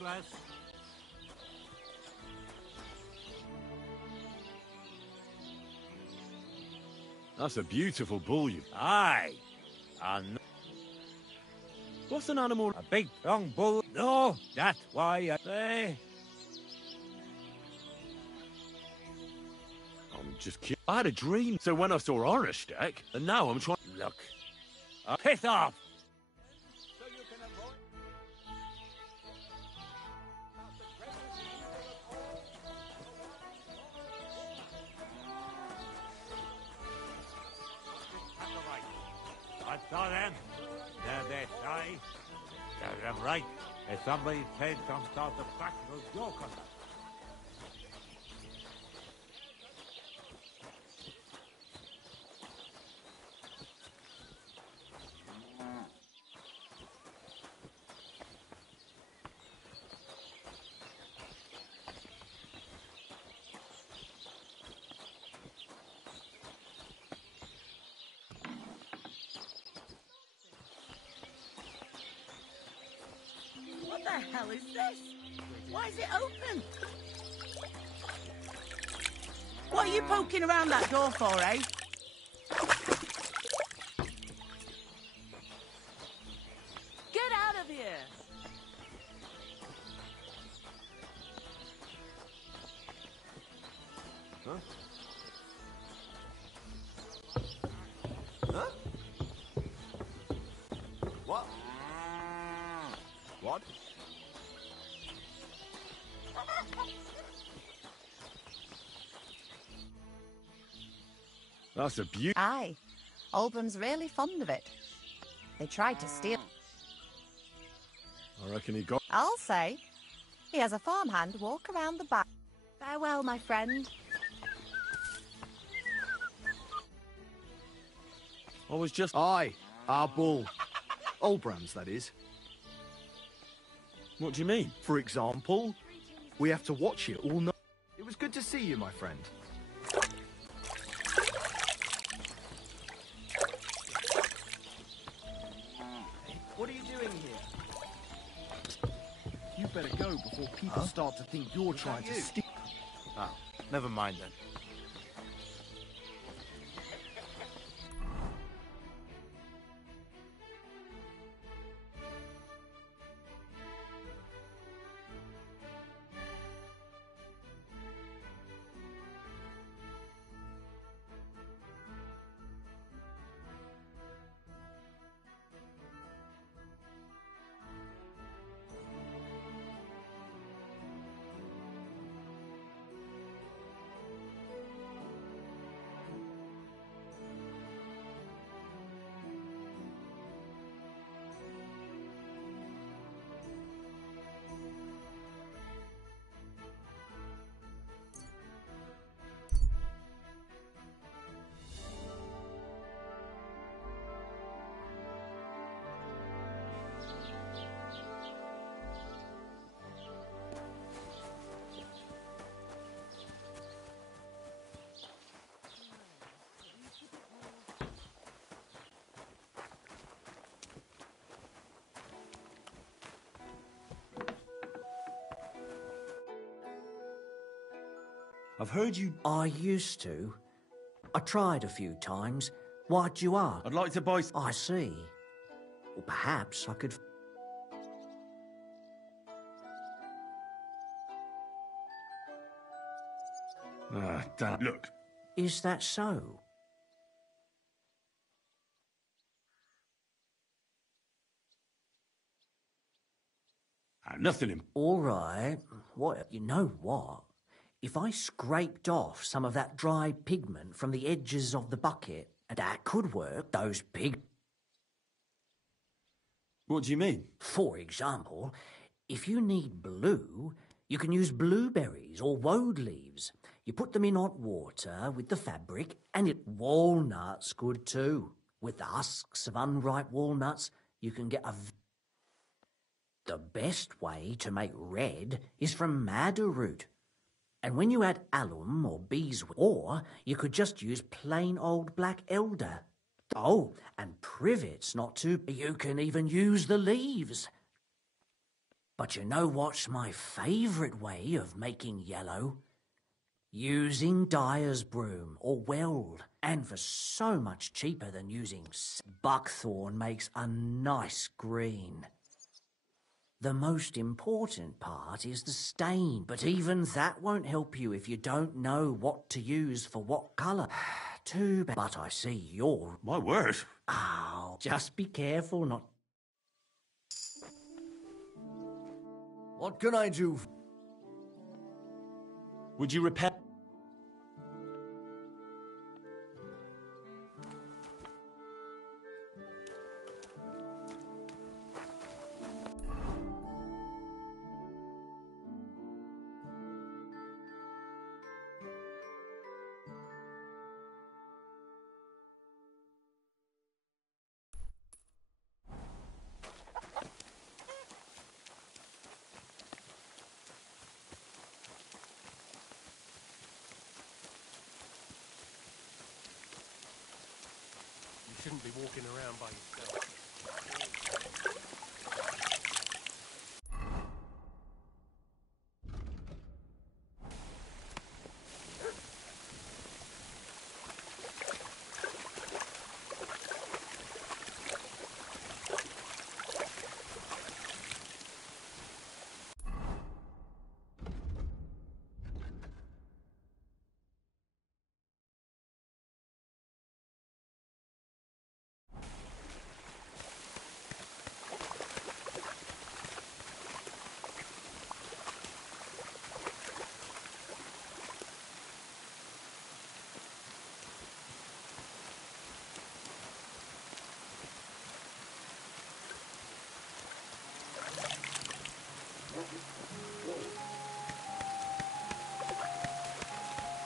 bless. That's a beautiful bull, you. Aye. And What's an animal? a big strong bull. No, that's why I say. I'm just kidding. I had a dream. So when I saw Orishtek, and now I'm trying. Look. Piss off! I saw them. There they say. They're right. If somebody said some sort of practical joke on them. What the hell is this? Why is it open? What are you poking around that door for, eh? Get out of here! Huh? Huh? What? What? That's a beauty. Aye. Oldham's really fond of it. They tried to steal. I reckon he got. I'll say. He has a farmhand walk around the back. Farewell, my friend. I was just. Aye, our bull. Olbram's, that is. What do you mean? For example, we have to watch it all night. It was good to see you, my friend. What are you doing here? You better go before people start to think you're trying to steal. Oh, never mind then. I've heard you... I used to. I tried a few times. Why'd you ask? I'd like to buy... I see. Well, perhaps I could... Ah, damn. Look. Is that so? Nothing in... All right. What? You know what? If I scraped off some of that dry pigment from the edges of the bucket, that could work, those pig... What do you mean? For example, if you need blue, you can use blueberries or woad leaves. You put them in hot water with the fabric, and walnuts good too. With the husks of unripe walnuts, you can get a... The best way to make red is from madder root. And when you add alum or beeswax, or you could just use plain old black elder. Oh, and privets not too. You can even use the leaves. But you know what's my favourite way of making yellow? Using dyer's broom or weld. And for so much cheaper than using buckthorn makes a nice green. The most important part is the stain, but even that won't help you if you don't know what to use for what colour. Too bad. But I see you're... My word. Oh, just be careful not... What can I do? Would you repair... You shouldn't be walking around by yourself.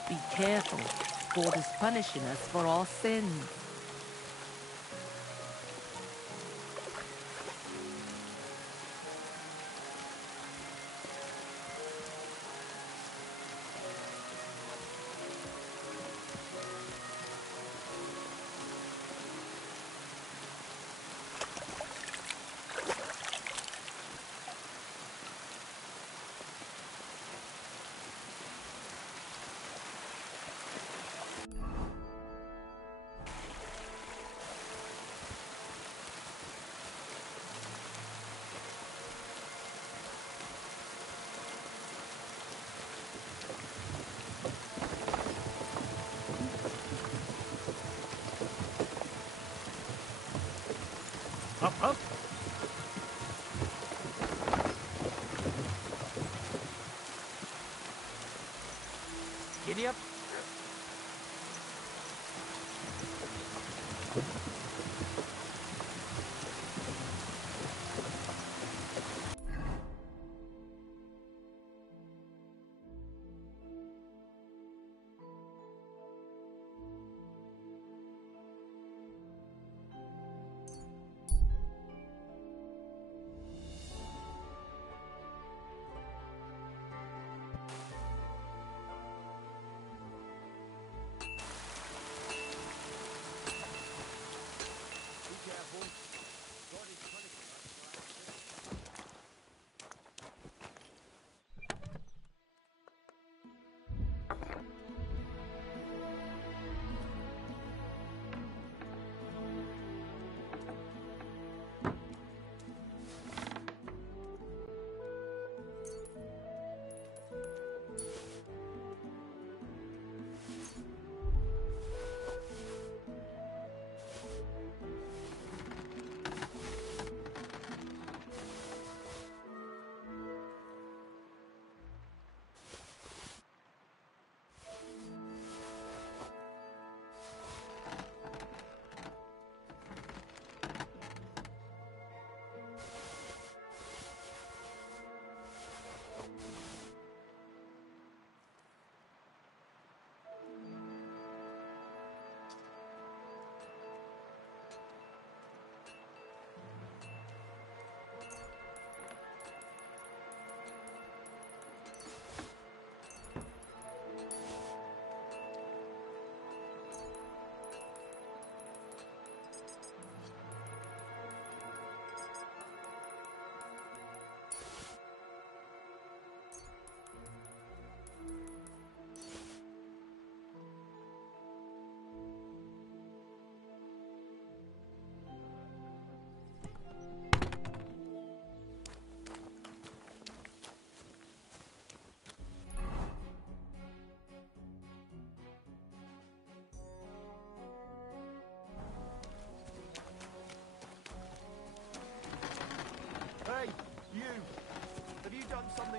Be careful. God is punishing us for our sins. Up, up. Giddy up.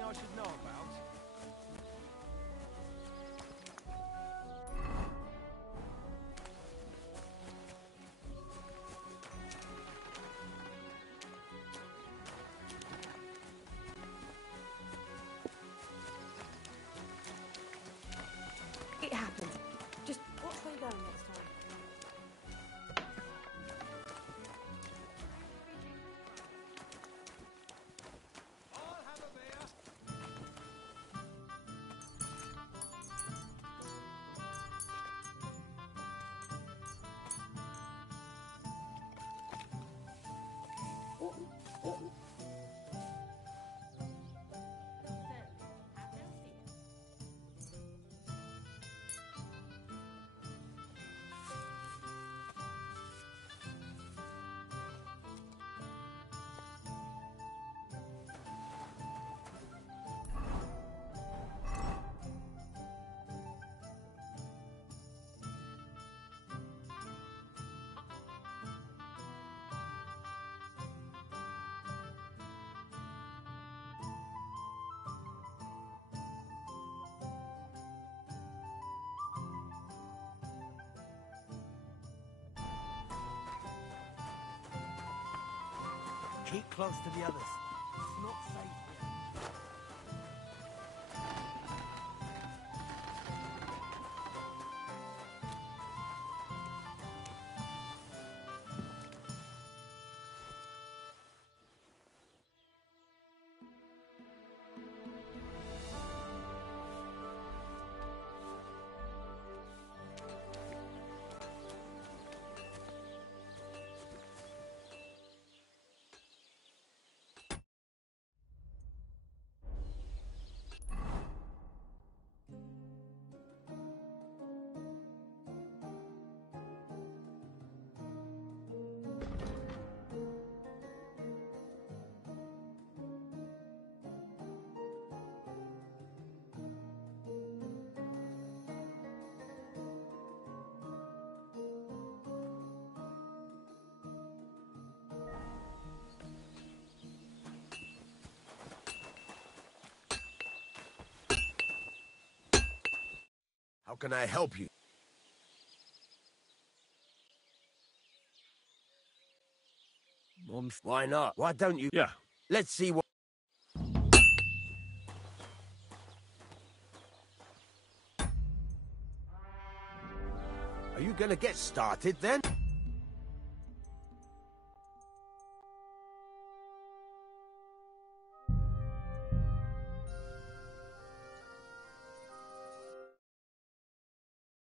I should know about? It happens. Just watch where you're going next time. Keep close to the others. It's not safe yet. How can I help you? Why not? Why don't you? Yeah. Let's see what... Are you gonna get started then?